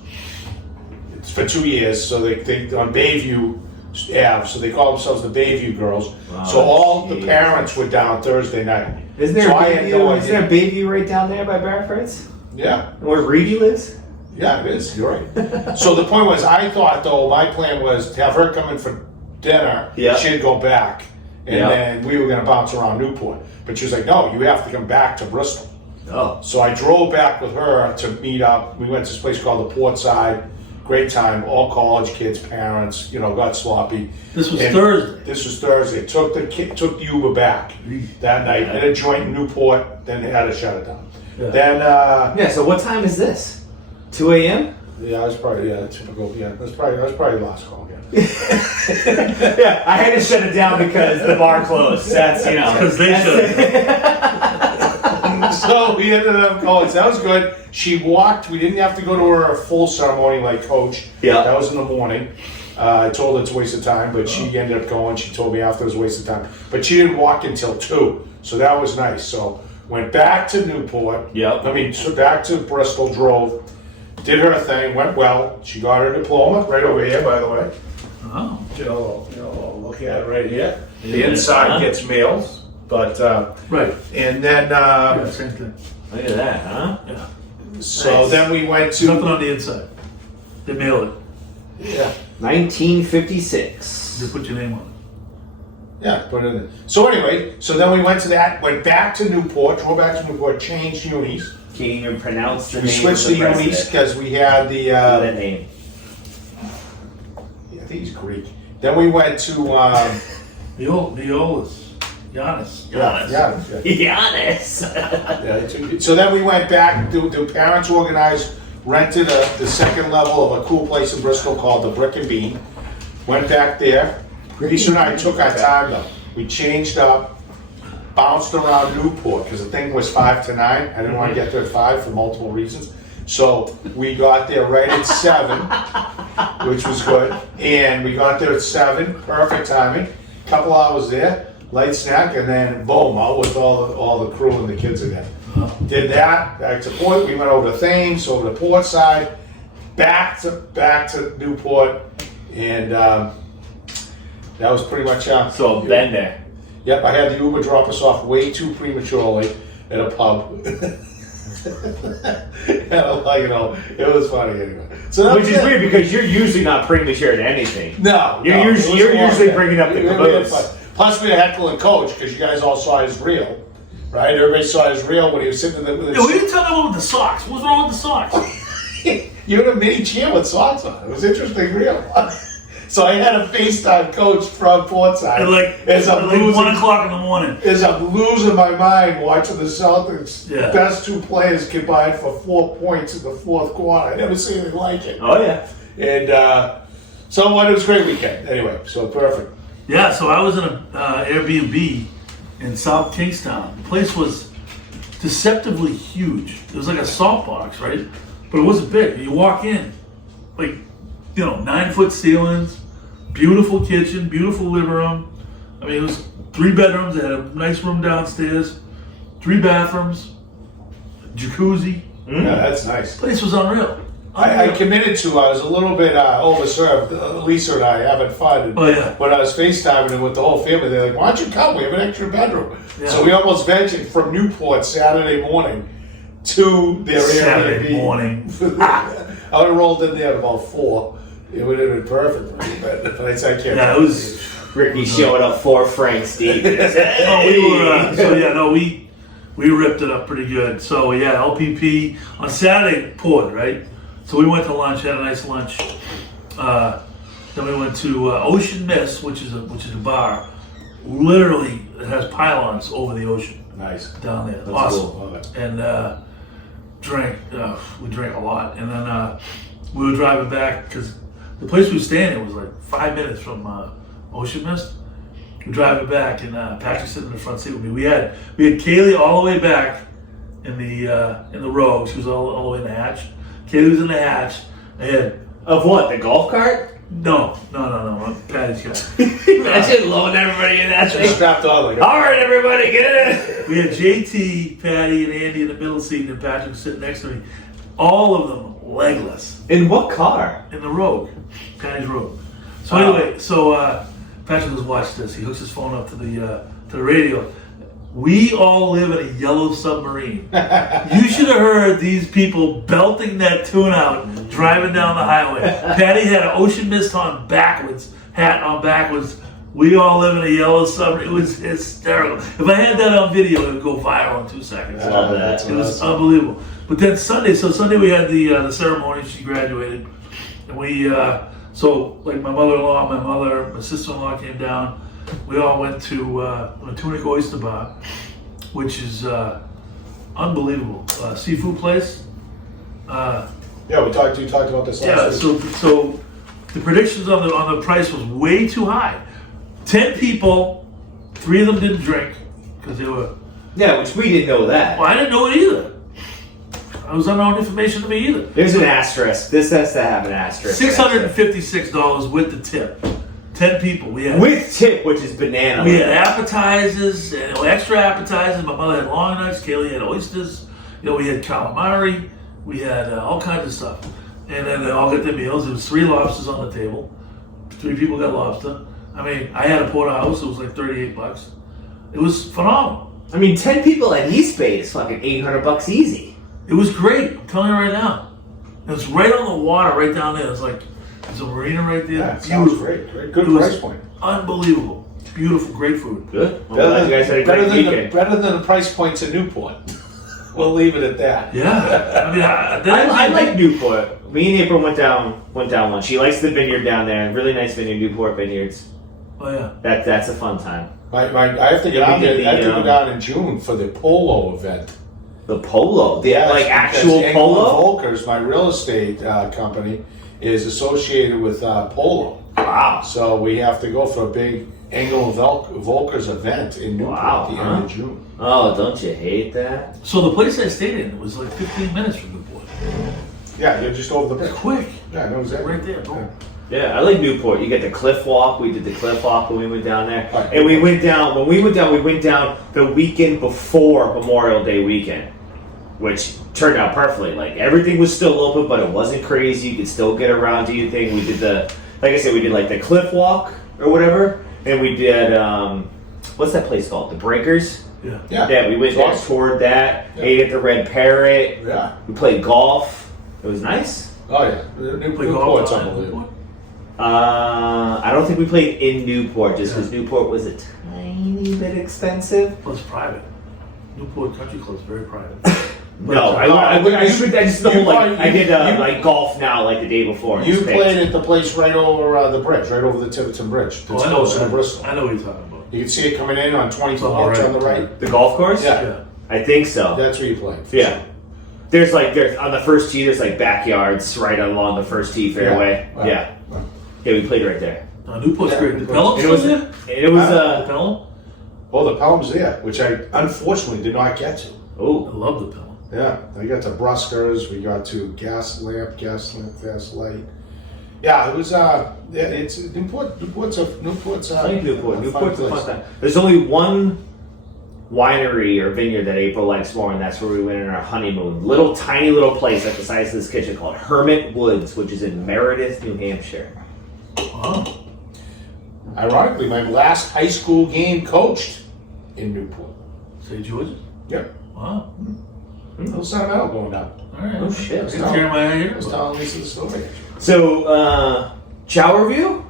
It's for 2 years, so they on Bayview Ave, so they call themselves the Bayview Girls. Wow, So all the jeez. parents were down Thursday night. Isn't there So a I had no Bayview? Isn't there a idea. Bayview right down there by Barrett? Yeah, Where Reedy lives? yeah, it is. You're right. So the point was, I thought though, my plan was to have her come in for dinner. Yeah. She'd go back, and Yeah. then we were going to bounce around Newport. But she was like, "No, you have to come back to Bristol." Oh. So I drove back with her to meet up. We went to this place called the Portside. Great time. All college kids, parents. Got sloppy. This was And Thursday. This was Thursday. Took the Uber back that night. Hit a joint in Newport. Then they had to shut it down. Yeah. Then Yeah, so what time is this? 2 a.m.? yeah, it was probably typical. Yeah, that was probably the last call. Yeah. Yeah, I had to shut it down because the bar closed. That's, Because they should. So we ended up going. So that was good. She walked. We didn't have to go to her full ceremony like Coach. Yeah. That was in the morning. I told her it's a waste of time, but she ended up going. She told me after it was a waste of time. But she didn't walk until 2. So that was nice. So went back to Newport. Yep. Back to Bristol, drove, did her thing, went well. She got her diploma right over here, by the way. Oh. Look at it right here. The inside gets mailed, but, Right. and then, Yeah, same thing. Look at that, huh? Yeah. so Nice. then we went There's nothing to, on the inside. They mail it. yeah, 1956. They put your name on it. yeah, put it in. So anyway, so then we went to that, went back to Newport, drove back to Newport, changed unis. Can't even pronounce the We name switched of the the president. unis because we had the, That name. I think he's Greek. Then we went to, Violas. Giannis. yeah. Giannis. Yeah, so then we went back, the parents organized, rented the second level of a cool place in Bristol called the Brick and Bean. Went back there. Lisa and I took our time though. We changed up, bounced around Newport because the thing was 5 to 9. I didn't want to get there at 5 for multiple reasons. So we got there right at 7, which was good. And we got there at 7, perfect timing. Couple hours there. Light snack, and then boom, out with all the crew and the kids again. Did that, back to Port, we went over to Thames, over to Portside, back to Newport, and that was pretty much So, been there. Yep, I had the Uber drop us off way too prematurely at a pub. And it was funny anyway. So that Which was is it. weird because you're usually not premature to anything. No, You're no, usually- it was you're a long usually day. bringing up the We had caboose. fun. Plus, we had heckle and coach because you guys all saw his reel. right? Everybody saw his reel when he was sitting with Yeah, we his... didn't tell them about the socks. What's wrong with the socks? You had a mini chair with socks on. It was interesting reel. So I had a FaceTime coach from Portside. At like, as I'm like losing, 1 o'clock in the morning. as I'm losing my mind watching the Celtics. Yeah. Best two players combined for 4 points in the fourth quarter. I never seen anything like it. Oh yeah. And so it was a great weekend. Anyway, so perfect. Yeah, so I was in an Airbnb in South Kingstown. The place was deceptively huge. It was like a salt box, right? But it wasn't big. You walk in, like, 9-foot ceilings, beautiful kitchen, beautiful living room. I mean, it was 3 bedrooms. It had a nice room downstairs, 3 bathrooms, jacuzzi. Yeah, that's nice. Place was unreal. I committed to. I was a little bit overserved. Lisa and I having fun. And Oh, yeah. when I was FaceTiming with the whole family, they're like, "Why don't you come? We have an extra bedroom." Yeah. So we almost ventured from Newport Saturday morning to their Saturday Airbnb. morning. I would have rolled in there at about 4. It would have been perfect, but I said I can't. Yeah, it was. Ricky showing up for Frank Steve. We ripped it up pretty good. So yeah, LPP on Saturday poured, right? So we went to lunch, had a nice lunch. Then we went to Ocean Mist, which is a bar. Literally, it has pylons over the ocean Nice. down there. That's Awesome. cool. Love it. And drank. We drank a lot, and then we were driving back because the place we were staying in was like 5 minutes from Ocean Mist. We're driving back, and Patrick's sitting in the front seat with me. We had Kaylee all the way back in the row. She was all the way in the hatch. Kaylee was in the hatch. I had Of what? The golf cart? no. Patty's got. Imagine loading everybody in that Just thing. strapped on like. All right, everybody, get in. We had JT, Patty, and Andy in the middle seat, and Patrick was sitting next to me. All of them legless In what car? in the Rogue, Patty's Rogue. So Oh. anyway, Patrick was watch this. He hooks his phone up to the radio. We all live in a yellow submarine. You should have heard these people belting that tune out driving down the highway. Patty had an Ocean Mist on backwards, hat on backwards. We all live in a yellow submarine. It was hysterical. If I had that on video, it would go viral in 2 seconds. Love that. It was unbelievable. But then Sunday we had the ceremony. She graduated, and we like my mother-in-law, my sister-in-law came down. We all went to a Tunic Oyster Bar, which is unbelievable seafood place. Yeah, you talked about this Yeah, last week. so the predictions on the price was way too high. 10 people, 3 of them didn't drink because they were. Yeah, which we didn't know that. Well, I didn't know it either. It was unknown information to me either. There's an asterisk. This has to have an asterisk. $656 with the tip. 10 people. We had With tip, which is banana. we had appetizers and extra appetizers. My mother had long nuts. Kaylee had oysters. We had calamari. We had all kinds of stuff. And then they all got their meals. There was 3 lobsters on the table. 3 people got lobster. I mean, I had a porterhouse. It was like $38. It was phenomenal. I mean, 10 people at East Bay is fucking $800 easy. It was great. I'm telling you right now. It was right on the water, right down there. It's like there's a marina right there. Yeah, it sounds great. Good It was price point. Unbelievable. Beautiful. Great food. Good. Well, glad you guys had a better great than weekend. better than the price points in Newport. We'll leave it at that. Yeah. I mean, I like Newport. Me and April went down once. She likes the vineyard down there. Really nice vineyard, Newport Vineyards. Oh yeah. That's a fun time. I have to get out We there. did I have to the, go down in June for the polo event. The polo, Yes, like because actual Engel polo. Volkers, my real estate company, is associated with polo. Wow. So we have to go for a big Engel Volkers event in Newport Wow, at the end of June. Oh, don't you hate that? So the place I stayed in was like 15 minutes from Newport. Yeah, you're just over the It's bridge. quick. Yeah, I know exactly. Right there. Boom. Yeah, I like Newport. You get the cliff walk. We did the cliff walk when we went down there, Right. and we went down the weekend before Memorial Day weekend, which turned out perfectly. Like everything was still open, but it wasn't crazy. You could still get around to your thing. We did like I said, we did like the cliff walk or whatever, and we did what's that place called? The Breakers. Yeah. Yeah, We went it's there, awesome. toured that, Yeah. ate at the Red Parrot. Yeah. We played golf. It was nice. Oh yeah, Play Newport's golf down in unbelievable. Newport. I don't think we played in Newport just because Newport was a tiny bit expensive. Well, it's private. Newport Country Club's very private. No, I just know I did like golf now like the day before. You played at the place right over the bridge, right over the Tiverton Bridge. It's close to Bristol. I know what you're talking about. You can see it coming in on 24 on the right. The golf course? Yeah. I think so. That's where you played. Yeah. There's on the first tee, there's like backyards right along the first tee fairway. Right. Yeah. Yeah, we played right there. Newport's great. The Pelham's It was still there? it was The Pelham? Oh, the Pelham's there, which I unfortunately did not get to. I oh. love the Pelham. Yeah, we got to Bruskers, we got to gas light. Yeah, it was. It's Newport's I like Newport. a Newport's a fun fun place. time. There's only one winery or vineyard that April likes more, and that's where we went on our honeymoon. Little tiny little place like the size of this kitchen called Hermit Woods, which is in Meredith, New Hampshire. Wow. Ironically, my last high school game coached in Newport. St. George's? Yep. Wow. Little sentimental going down. All right. Oh, shit. Take care of my I ear. was telling Lisa the story. So, chow review?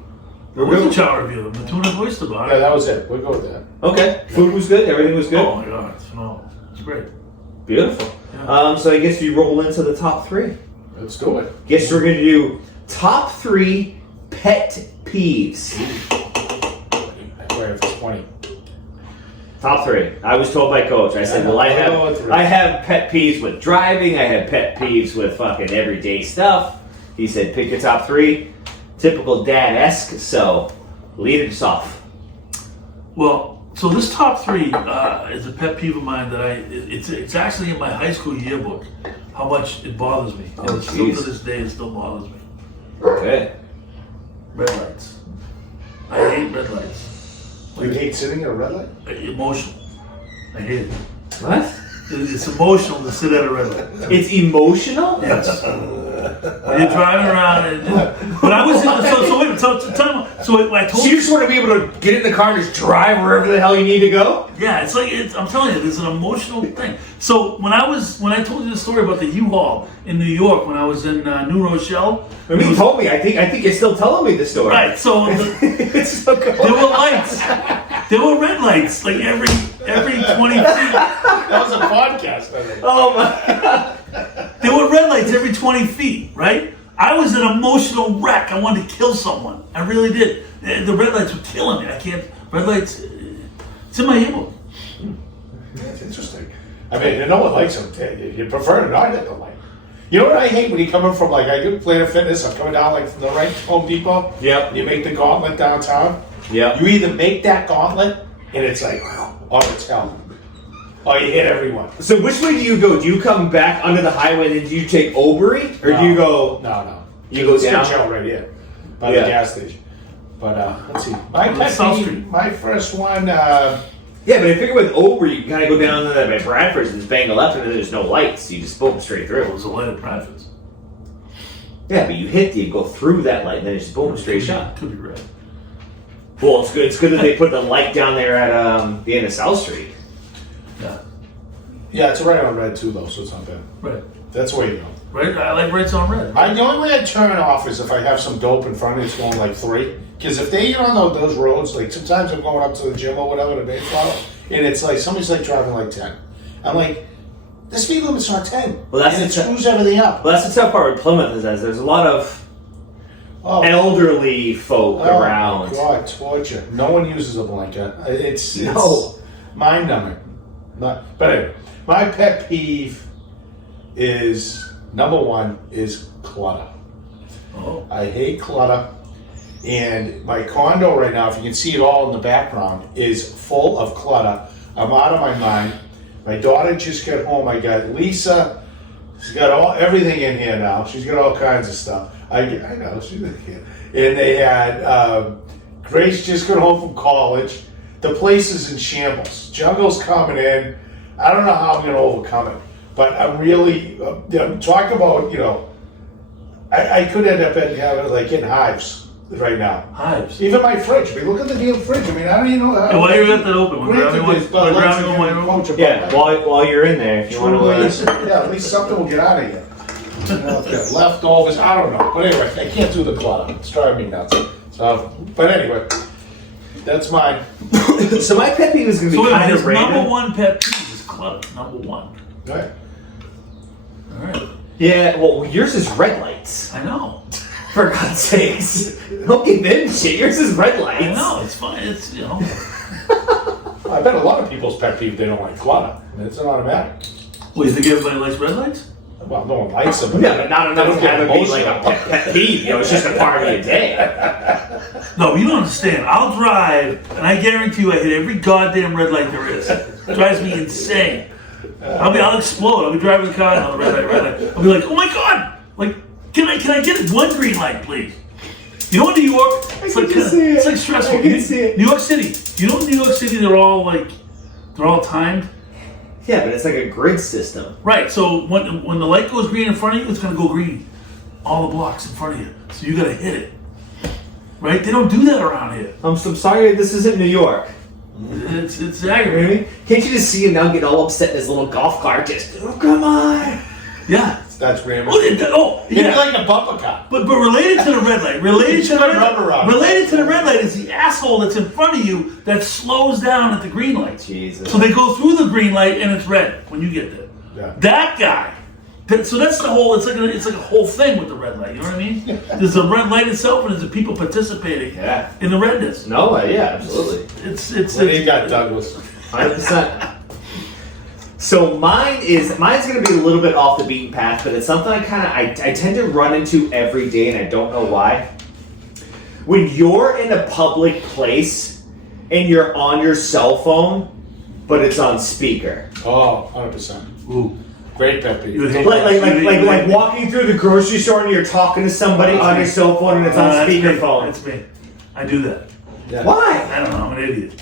There was a chow review. The tuna oyster bar. Yeah, that was it. We'll go with that. Okay. Food was good. Everything was good. Oh my god, it's phenomenal. It's great. Beautiful. Yeah. So I guess we roll into the top three. Let's do it. Guess we're going to do top 3 pet peeves. Where if it's 20. Top 3. I was told by coach. I said, Yeah, well, I'll go with 3. I have pet peeves with driving. I have pet peeves with fucking everyday stuff. He said, pick your top 3. Typical dad-esque. So lead us off. Well, so this top 3 is a pet peeve of mine that it's actually in my high school yearbook. How much it bothers me, and it's still to this day it still bothers me. Okay. Red lights. I hate red lights. You hate sitting at a red light? Emotional. I hate it. What? It's emotional to sit at a red light. It's emotional? Yes. When you're driving around, but I was in so I told So you just want to be able to get in the car and just drive wherever the hell you need to go? Yeah, it's like I'm telling you, there's an emotional thing. So when I told you the story about the U-Haul in New York when I was in New Rochelle, I mean, you told me. I think you're still telling me the story. right? So It's so good. there were lights, there were red lights like every 20 feet. That was a podcast, I think. Oh my. There were red lights every 20 feet, right? I was an emotional wreck. I wanted to kill someone. I really did. The red lights were killing me. I can't. Red lights. It's in my yearbook. That's interesting. I mean, no one likes them. You prefer to not hit the light. You know what I hate when you come in from I do Planet Fitness. I'm coming down from the right Home Depot. Yep. You make the gauntlet downtown. Yep. You either make that gauntlet and it's like, oh, it's hell. Oh, you hit everyone. So which way do you go? Do you come back under the highway and then do you take Obery? Or do you go... No. You go It's down? a Joe right here by Yeah. the gas station. But let's see. My pet South peeve, Street. my first one. Yeah, but I figure with Obery, you kind of go down to that by Bradford's and just bang a left and then there's no lights. You just boom straight It through. was a light at Bradford's. Yeah, but you go through that light and then it's just boom straight shot. Could be red. Well, it's good. It's good that they put the light down there at the end of South Street. Yeah, Yeah, it's right on red too, though, so it's not bad. red. That's the way you go. Red. I like reds on red. The only way I turn off is if I have some dope in front of me. It's going like 3. Because if they get on those roads, like sometimes I'm going up to the gym or whatever to Mayflower, and it's like somebody's like driving like 10. I'm like, the speed limit's not 10. Well, that's and it the- screws everything up. Well, that's the tough part with Plymouth is that there's a lot of Oh, elderly folk oh around. my God, torture. No one uses a blanket. It's No. mind numbing. But anyway, my pet peeve is number 1 is clutter. Oh, I hate clutter. And my condo right now, if you can see it all in the background, is full of clutter. I'm out of my mind. My daughter just got home. I got Lisa. She's got everything in here now. She's got all kinds of stuff. I know, she's in here. And they had Grace just got home from college. The place is in shambles. Jungle's coming in. I don't know how I'm going to overcome it. But I'm really, talk about, I could end up getting hives right now. hives. Even my fridge. I mean, look at the damn fridge. I mean, I don't even know how. And why you got that open? We're Granted, grabbing there's one. We're lots grabbing of one. different Right culture, Yeah, but while you're in there, if you want to. at least something will get out of here. Leftovers, I don't know. But anyway, I can't do the clutter. It's driving me nuts. So, but anyway, that's mine. So my pet peeve is going to So be wait, kind his of number random. 1 pet peeve is clutter. clutter. Number one. Right. All right. Yeah, well, yours is red lights. I know. For God's sakes. Don't give in shit. Yours is red lights. I know. It's fine. It's, you know. I bet a lot of people's pet peeve, they don't like clutter. It's an automatic. Well, you think everybody likes red lights? Well, no one likes them. Yeah, but not enough to have it be most like of a them. pet peeve. You know, it's just a part of your day. No, you don't understand. I'll drive, and I guarantee you I hit every goddamn red light there is. It drives me insane. I'll explode. I'll be driving the car and I'll red light. I'll be like, oh my God! Like, can I get one green light, please? You know in New York, it's like stressful. I can see it. New York City. You know in New York City they're all timed? Yeah, but it's like a grid system. Right, so when the light goes green in front of you, it's gonna go green. All the blocks in front of you. So you gotta hit it. Right? They don't do that around here. I'm sorry this isn't New York. It's aggravating. Can't you just see him now get all upset in his little golf cart? Just, oh, come on. Yeah. That's grammar. It's It's like a bumper car. But related to the red light, related to the red light is the asshole that's in front of you that slows down at the green light. Jesus. So they go through the green light and it's red when you get there. Yeah. That guy. So that's the whole. It's like a whole thing with the red light. You know what I mean? There's the red light itself, and there's the people participating in the redness. No, yeah, absolutely. It's. What do you got, Douglas? 100%. So mine's going to be a little bit off the beaten path, but it's something I tend to run into every day, and I don't know why. When you're in a public place and you're on your cell phone, but it's on speaker. Oh, 100%. Ooh. Great pet peeve. Like walking through the grocery store and you're talking to somebody on your cell phone and it's on speakerphone. That's me. I do that. Yeah. Why? I don't know. I'm an idiot.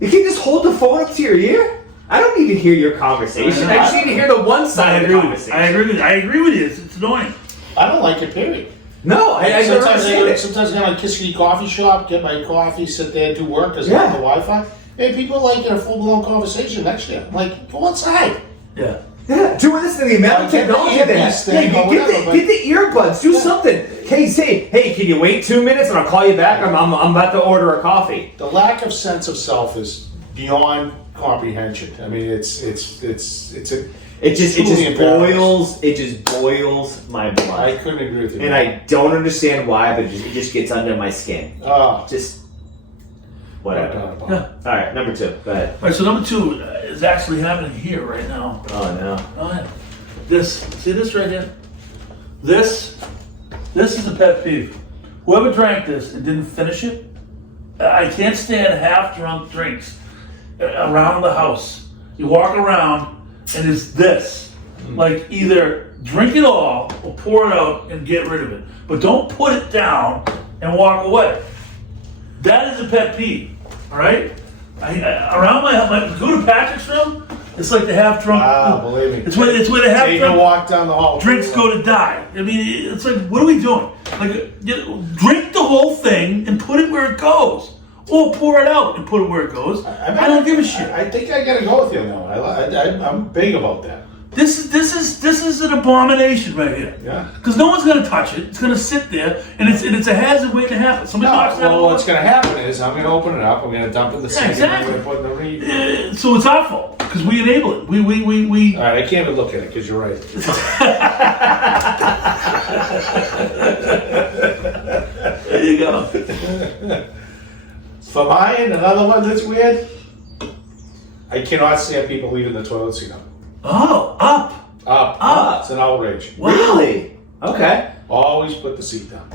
You can just hold the phone up to your ear. I don't need to hear your conversation. I just need to hear the one side of the conversation. I agree with you. It's annoying. I don't like it, period. No, I don't understand it. Sometimes I go to a Kiski coffee shop, get my coffee, sit there, do work because I have the Wi-Fi. And people like in a full-blown conversation next to you. I'm like, go outside. Yeah. Yeah, do listen to the amount of technology they have. Get the earbuds. Do something. Hey, can you wait 2 minutes and I'll call you back? I'm about to order a coffee. The lack of sense of self is beyond comprehension. I mean, it just boils my blood. I couldn't agree with you. And I don't understand why, but it just gets under my skin. Just whatever. Yeah. All right, number 2. Go ahead. All right, so number 2 is actually happening here right now. Oh no. Oh, yeah. See this right here? This is a pet peeve. Whoever drank this and didn't finish it, I can't stand half-drunk drinks around the house. You walk around and it's this. Like either drink it all or pour it out and get rid of it. But don't put it down and walk away. That is a pet peeve, all right? Around my go to Patrick's room, it's like the half-drunk. Believe me. It's where the half-drunk. Take a walk down the hall. Drinks go to die. I mean, it's like, what are we doing? Like, drink the whole thing and put it where it goes, or pour it out and put it where it goes. I don't give a shit. I think I gotta go with you though. I'm big about that. This is an abomination right here. Yeah. Because no one's gonna touch it. It's gonna sit there, and it's a hazard waiting to happen. Somebody knocks that Well, over. what's gonna happen is I'm gonna open it up. I'm gonna dump it in the sink. exactly. And I'm gonna put it in the reed. So it's our fault because we enable it. We. All right, I can't even look at it because you're right. There you go. For mine, another one that's weird. I cannot stand people leaving the toilet seat up. Oh, up. It's an outrage. Wow. Really? Okay. Always put the seat down.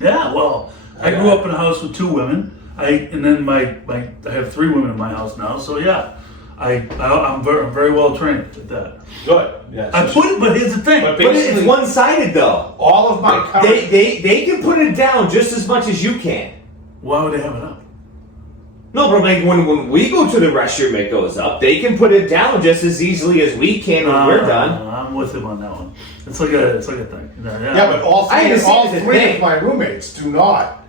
Yeah. Well, I grew up in a house with 2 women. And then I have 3 women in my house now. So yeah, I'm very well trained at that. Good. Yes. I put it, but here's the thing. But But it's one-sided though. all of my current They can put it down just as much as you can. Why would they have it up? No, but like when we go to the restroom, it goes up. They can put it down just as easily as we can when we're done. I'm with him on that one. It's like a thing. Yeah, but all I three, understand all it's a three thing. of my roommates do not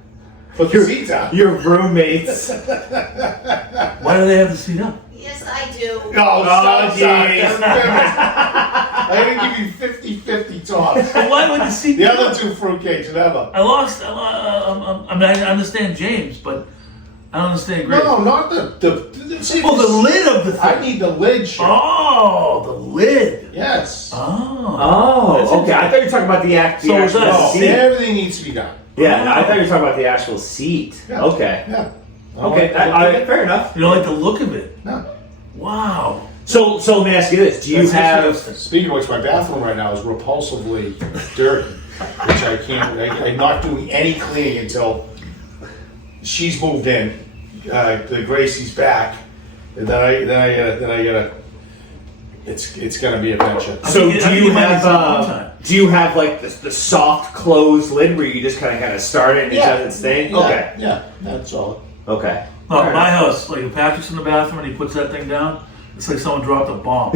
put the seat down. Your roommates. Why do they have the seat up? Yes, I do. Oh, jeez. I didn't give you 50-50 tops. But why would the seat The be other up? 2 fruitcakes, never. I mean, I understand James, but I don't understand grace. No, not the see, Oh, the lid of the thing. I need the lid shit. Oh, the lid. Yes. Oh, That's okay. I thought you were talking about the So is actual that- No, seat. everything needs to be done. Yeah, no, I thought you were talking about the actual seat. Yeah. Okay. Yeah. Okay, fair enough. You don't like the look of it. No. Wow. So let me ask you this: do you That's have? interesting. Speaking of which, my bathroom right now is repulsively dirty, which I can't. I'm not doing any cleaning until she's moved in. The Gracie's back, and then I gotta. It's gonna be a venture. So I think it might be some time. do you have like the soft closed lid where you just kind of start it and it doesn't stay? Okay. Yeah, that's all. Okay. No, Fair at my enough. house, like if Patrick's in the bathroom and he puts that thing down, it's like someone dropped a bomb.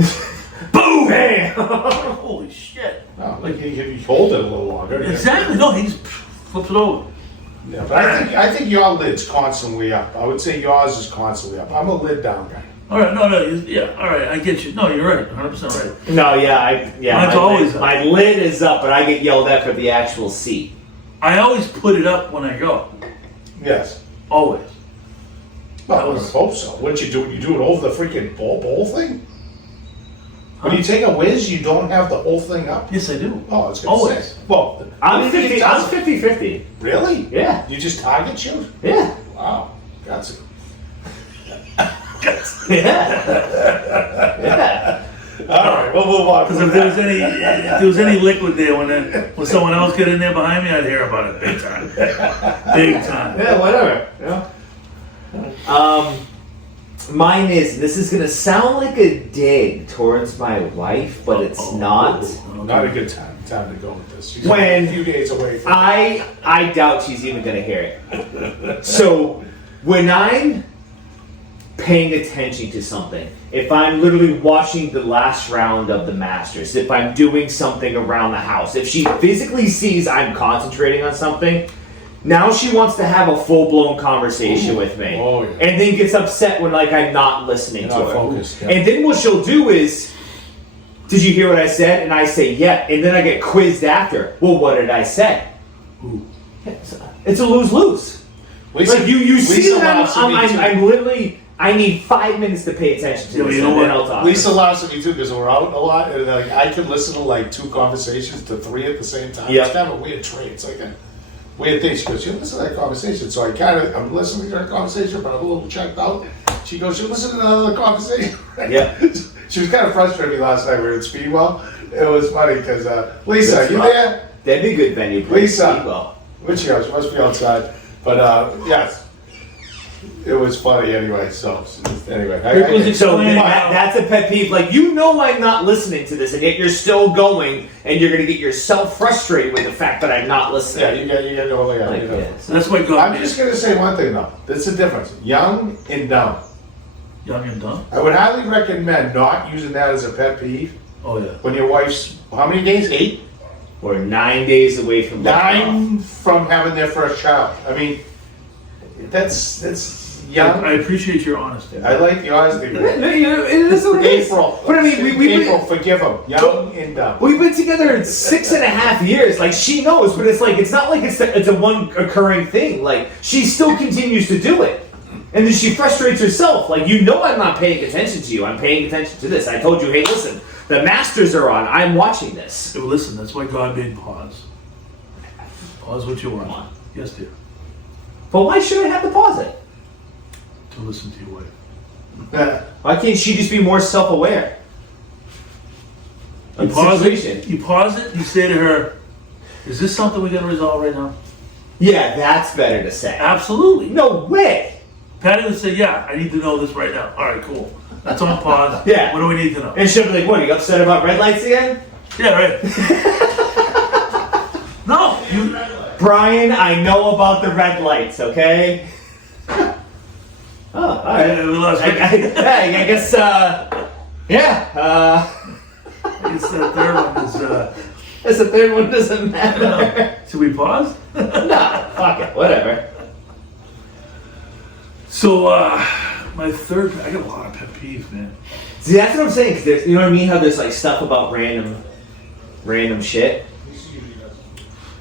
Boom! Bam! Holy shit. No, like you hold it a little longer. Exactly. No, he just flips it over. Yeah, but I think your lid's constantly up. I would say yours is constantly up. I'm a lid down guy. All right, yeah, all right, I get you. No, you're right, 100% right. No, Mine's always up. my lid is up, but I get yelled at for the actual seat. I always put it up when I go. Yes. Always. Well, That I would was- hope so. What you do? You do it over the freaking bowl thing? When you take a whiz, you don't have the whole thing up? Yes, I do. Oh, it's gonna Always. say. Well, I'm maybe it 50. I'm doesn't. 50-50. Really? Yeah. You just target shoot? Yeah. Wow. That's it. Yeah. All right, we'll move on. Because if there was any liquid there when someone else got in there behind me, I'd hear about it big time. Big time. Yeah, whatever. Yeah. Mine is. This is gonna sound like a dig towards my wife, but it's not. Not a good time to go with this. She's When- a few days away from I doubt she's even gonna hear it. So when I'm paying attention to something, if I'm literally watching the last round of the Masters, if I'm doing something around the house, if she physically sees I'm concentrating on something, now she wants to have a full-blown conversation with me. Oh, yeah. And then gets upset when I'm not listening You're to not her. focused, yeah. And then what she'll do is, did you hear what I said? And I say, yeah. And then I get quizzed after. Well, what did I say? Ooh. It's a lose-lose. Lisa, Like you see Lisa that laughs at me too. I'm literally, I need 5 minutes to pay attention to Yeah, this, you know and then what? I'll talk. Lisa laughs at me too because we're out a lot, and like I can listen to like 2 conversations to 3 at the same time. Yeah. It's kind of a weird trait. It's like a weird thing. She goes, "You listen to that conversation." So I'm listening to her conversation, but I'm a little checked out. She goes, "You listen to another conversation." Yeah. She was kind of frustrated with me last night. We were at Speedwell. It was funny because Lisa, That's you rough. there? That'd be a good venue. for Lisa. Speedwell. Where'd she go? She must be outside. But yes. It was funny anyway, so anyway. So Explain that's a pet peeve. Like, you know I'm not listening to this, and yet you're still going, and you're going to get yourself frustrated with the fact that I'm not listening. yeah, you got to go Like, you know. yeah. So that's what got I'm me just going to say one thing though. There's a difference. Young and dumb. young and dumb. I would highly recommend not using that as a pet peeve Oh, yeah. when your wife's, how many days? 8? We're 9 days away from liftoff. 9 from having their first child. I mean, that's young. I appreciate your honesty. I like the honesty. Yeah, no, it is what it is. April. But I mean, April, forgive them. Young and dumb. we've been together 6.5 years. Like, she knows, but it's not like it's a one occurring thing. Like, she still continues to do it. And then she frustrates herself. Like, you know I'm not paying attention to you. I'm paying attention to this. I told you, hey, listen, the Masters are on. I'm watching this. So listen, that's why God made pause. Pause what you want. Yes, dear. But why should I have to pause it? To listen to your wife. Why can't she just be more self-aware? You Of the pause situation. it. You pause it. You say to her, "Is this something we got to resolve right now?" Yeah, that's better to say. Absolutely. No way. Patty would say, "Yeah, I need to know this right now." All right, cool. That's on pause. Yeah. What do we need to know? And she'll be like, what, are you upset about red lights again? Yeah, right. No, you. Brian, I know about the red lights, okay? Oh, all right. We lost. I guess, yeah. I guess that third one is. Guess the third one doesn't matter. Should we pause? Nah, fuck it, whatever. So, my third. I got a lot of pet peeves, man. See, that's what I'm saying, because there's, you know what I mean? How there's like stuff about random shit.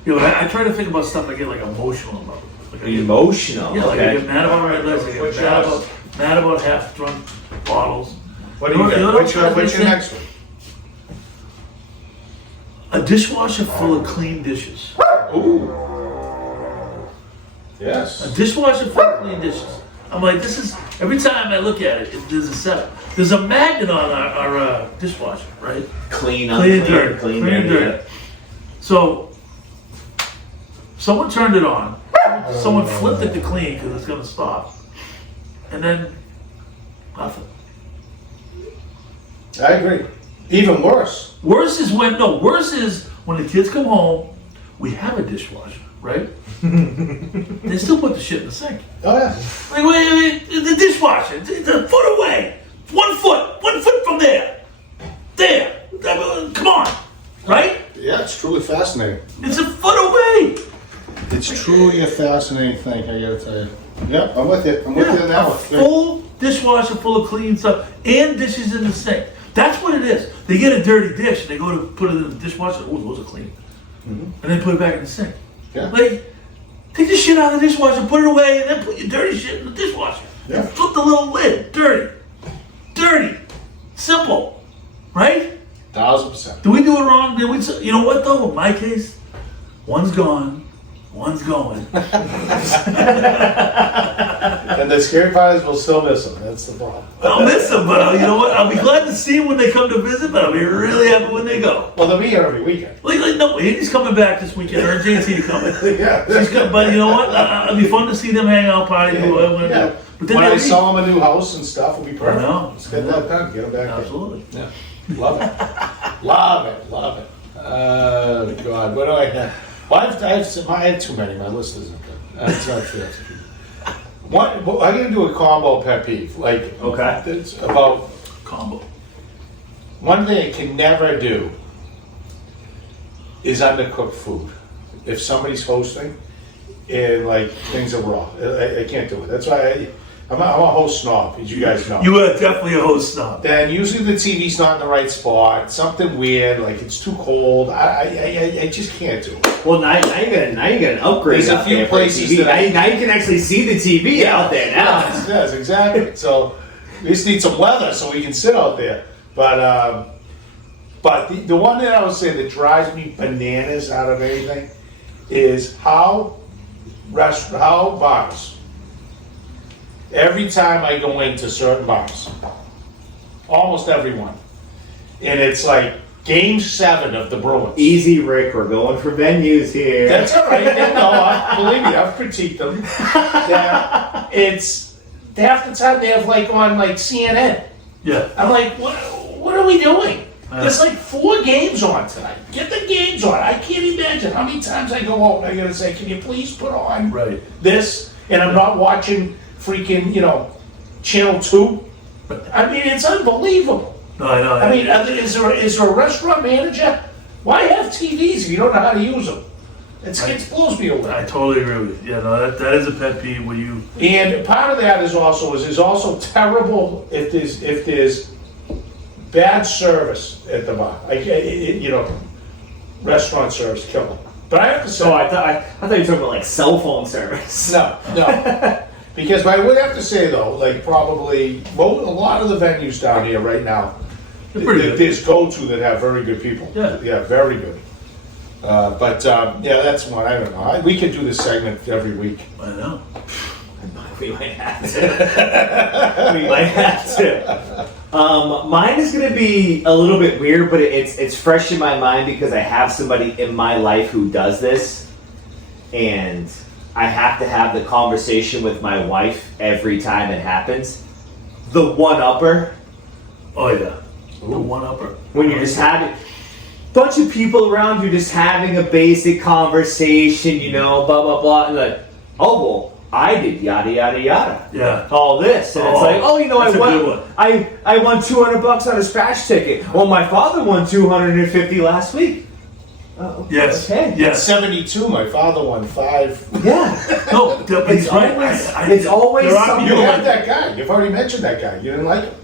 You know, I try to think about stuff I get like emotional about. Like Emotional. Yeah, like I Okay. get mad about red lights. I What's get mad yours? about half-drunk bottles. What do you You know got? what What's else your I next one? A dishwasher full of clean dishes. Ooh. A Yes. dishwasher full of clean dishes. I'm like, this is, every time I look at it, there's a setup. There's a magnet on our dishwasher, right? Clean, Clean and unclean, dirty. clean, Clean and dirty. dirty. So, someone turned it on. Someone flipped it to clean because it's going to stop. And then, nothing. I agree. Even worse. Worse is when the kids come home, we have a dishwasher, right? They still put the shit in the sink. Oh yeah. Like, wait, the dishwasher, it's a foot away. 1 foot from there. There. Come on, right? Yeah, it's truly fascinating. It's a foot away. It's truly a fascinating thing, I gotta tell you. Yep, I'm with you. I'm with you on that A one. full dishwasher full of clean stuff and dishes in the sink. That's what it is. They get a dirty dish and they go to put it in the dishwasher. Oh, those are clean. And then put it back in the sink. Yeah. Like, take the shit out of the dishwasher, put it away, and then put your dirty shit in the dishwasher. Yeah. And flip the little lid. Dirty. Dirty. Simple. Right? 1000%. Do we do it wrong? Did we? You know what though? In my case, one's gone, one's going. And the scary part is we'll still miss them. That's the problem. I'll miss them, but you know what? I'll be glad to see them when they come to visit, but I'll be really happy when they go. Well, they'll be here every weekend. Like no, Andy's coming back this weekend, or JT coming. Yeah. She's coming, but you know what? It'll be fun to see them hang out, party, do what I want to Yeah. do. But then When I they'll sell them a new house and stuff, it'll be perfect. I know. Let's get that done. Get them back Absolutely. there. Yeah. Love it. Love it. Love it. Oh, God. What do I have? Well, I had too many. My list isn't good. That's not true. That's true. I'm going to do a combo pet peeve. Like, Okay. it's about Combo. one thing I can never do is undercooked food. If somebody's hosting and like things are raw, I can't do it. That's why I'm a host snob, as you guys know. You are definitely a host snob. Then usually the TV's not in the right spot, something weird, like it's too cold. I just can't do it. Well, now you got an upgrade. There's a out few there for places TV. that now you can actually see the TV out there now. Yes, exactly. So we just need some weather so we can sit out there. But the one that I would say that drives me bananas out of anything is how bars. Every time I go into certain bars, almost every one, and it's like Game 7 of the Bruins. Easy, Rick. We're going for venues here. That's all right. Believe me, I've critiqued them. It's half the time they have like on like CNN. Yeah. I'm like, what are we doing? There's like 4 games on tonight. Get the games on. I can't imagine how many times I go out and I gotta say, can you please put on Right. this? And I'm not watching freaking, Channel 2. I mean, it's unbelievable. No, I know. I mean, is there a restaurant manager? Why have TVs if you don't know how to use them? It blows me away. I totally agree with you. Yeah, no, that is a pet peeve where you. And part of that is also terrible if there's bad service at the bar. Restaurant service, kill them. But I have to say, So I thought you were talking about like cell phone service. no. Because I would have to say though, like probably a lot of the venues down here right now, They're pretty good. there's go-to that have very good people. Yeah. Very good. That's one. I don't know. We could do this segment every week. I know. We might have to. We might have to. Mine is going to be a little bit weird, but it's fresh in my mind because I have somebody in my life who does this, and I have to have the conversation with my wife every time it happens. The one-upper. Oh yeah. The one-upper. When you're just having bunch of people around you just having a basic conversation, blah blah blah, and like, oh well, I did yada yada yada. Yeah. All this, and it's like, that's a good one. I won $200 on a scratch ticket. Well, my father won $250 last week. Oh, Yes. Okay. Yes. 72. My father won 5. Yeah. No, but It's he's right. always- it's always there are something. You people- like that guy. You've already mentioned that guy. You didn't like him.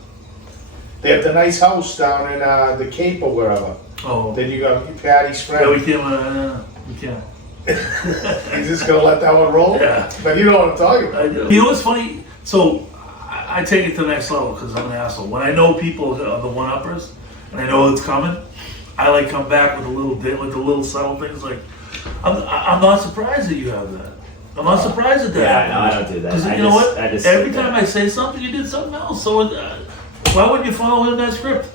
They have the nice house down in the Cape or wherever. Oh. Then you got Patty's Yeah, we friend. can't. We can't. You're just gonna let that one roll? Yeah. But you know what I'm talking about. I do. You know what's funny? So I take it to the next level because I'm an asshole. When I know people are the one-uppers and I know it's coming, I like come back with with the little subtle things like, I'm not surprised that you have that. I'm not surprised at that. Yeah, no, I don't do that. Because you know what? Every time I say something, you did something else. So why wouldn't you follow in that script?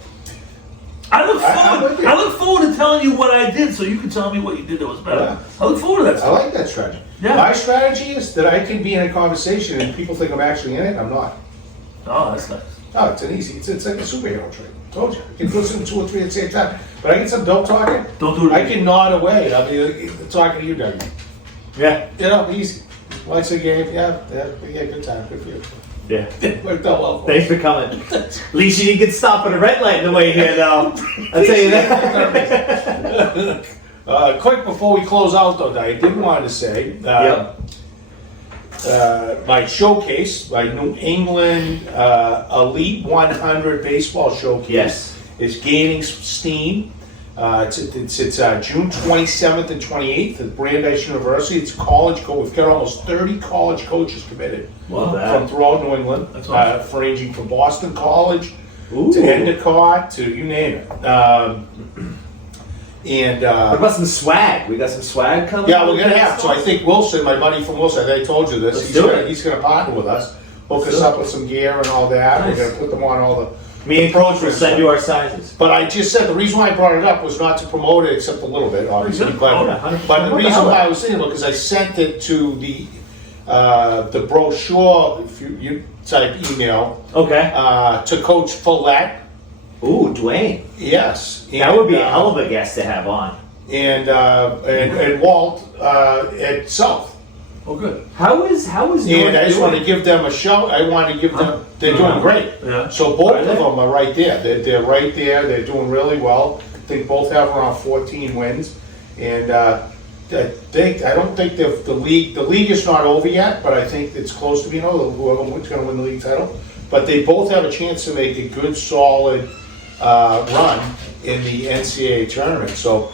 I look forward to telling you what I did, so you can tell me what you did that was better. Yeah. I look forward to that I stuff. like that strategy. Yeah. My strategy is that I can be in a conversation and people think I'm actually in it. I'm not. Oh, that's nice. No, it's an easy. It's like a superhero trait. Told you. You can listen to 2 or 3 at the same time. But I get some dope talking. Don't do it. I can nod away. I'll be talking to you, Doug. Yeah. You know, easy. Likes the game. Yeah, good time. Good for you. Yeah. Worked out well for Thanks for coming. At least you didn't get stopped at a red light in the way here, though. I'll tell you that. Quick before we close out, though, I did want to say my showcase, my New England Elite 100 baseball showcase, is gaining steam. It's June 27th and 28th at Brandeis University. It's college coach. We've got almost 30 college coaches committed from throughout New England, ranging from Boston College to Endicott to you name it. What about some swag? We got some swag coming. Yeah, we're gonna have. So I think Wilson, my buddy from Wilson, I think I told you this. He's gonna partner with us, hook us up with some gear and all that. Nice. We're gonna put them on all the. Me and Coach will send you our sizes. But I just said the reason why I brought it up was not to promote it, except a little bit, obviously. But the reason why I was thinking, because I sent it to the brochure, if you type email, to Coach Follett. Ooh, Dwayne. Yes, That would be a hell of a guest to have on. And Walt at South. Oh, good. How is And I just want to give them a shout. I want to give them. They're doing great. Yeah. So both of them are right there. They're right there. They're doing really well. I think both have around 14 wins, and I don't think the league is not over yet, but I think it's close to being over. Whoever's going to win the league title, but they both have a chance to make a good, solid run in the NCAA tournament. So.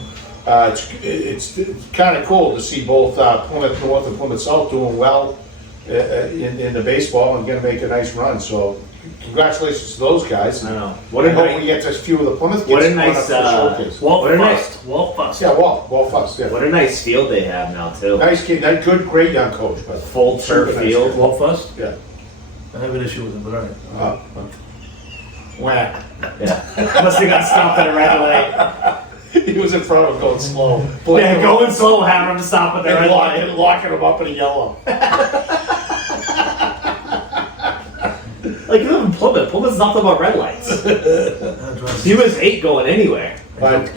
It's kind of cool to see both Plymouth North and Plymouth South doing well in the baseball and going to make a nice run. So congratulations to those guys. I know. We get a few of the Plymouth kids. What a nice Walt Fuss. Yeah, Walt Fuss. Yeah. What a nice field they have now too. Nice kid, great young coach. But full turf field. Walt Fuss? Yeah. I have an issue with him, but all right. Whack. Yeah. Must have got stopped at a red light. He was in front of him going slow. Yeah, going slow, having him to stop at the red light. Locking him up in a yellow. Like, you live in Plymouth. Plymouth's nothing about red lights. He was 8 going anywhere. But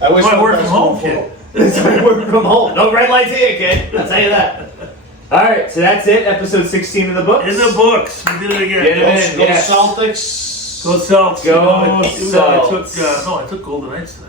I wish I work from home, kid. It's like working from home. No red lights here, kid. I'll tell you that. All right, so that's it. Episode 16 in the books. In the books. We did it again. Get it in. Go Yes. Celtics. Go Celtics. Go I Celtics. took Golden Knights today.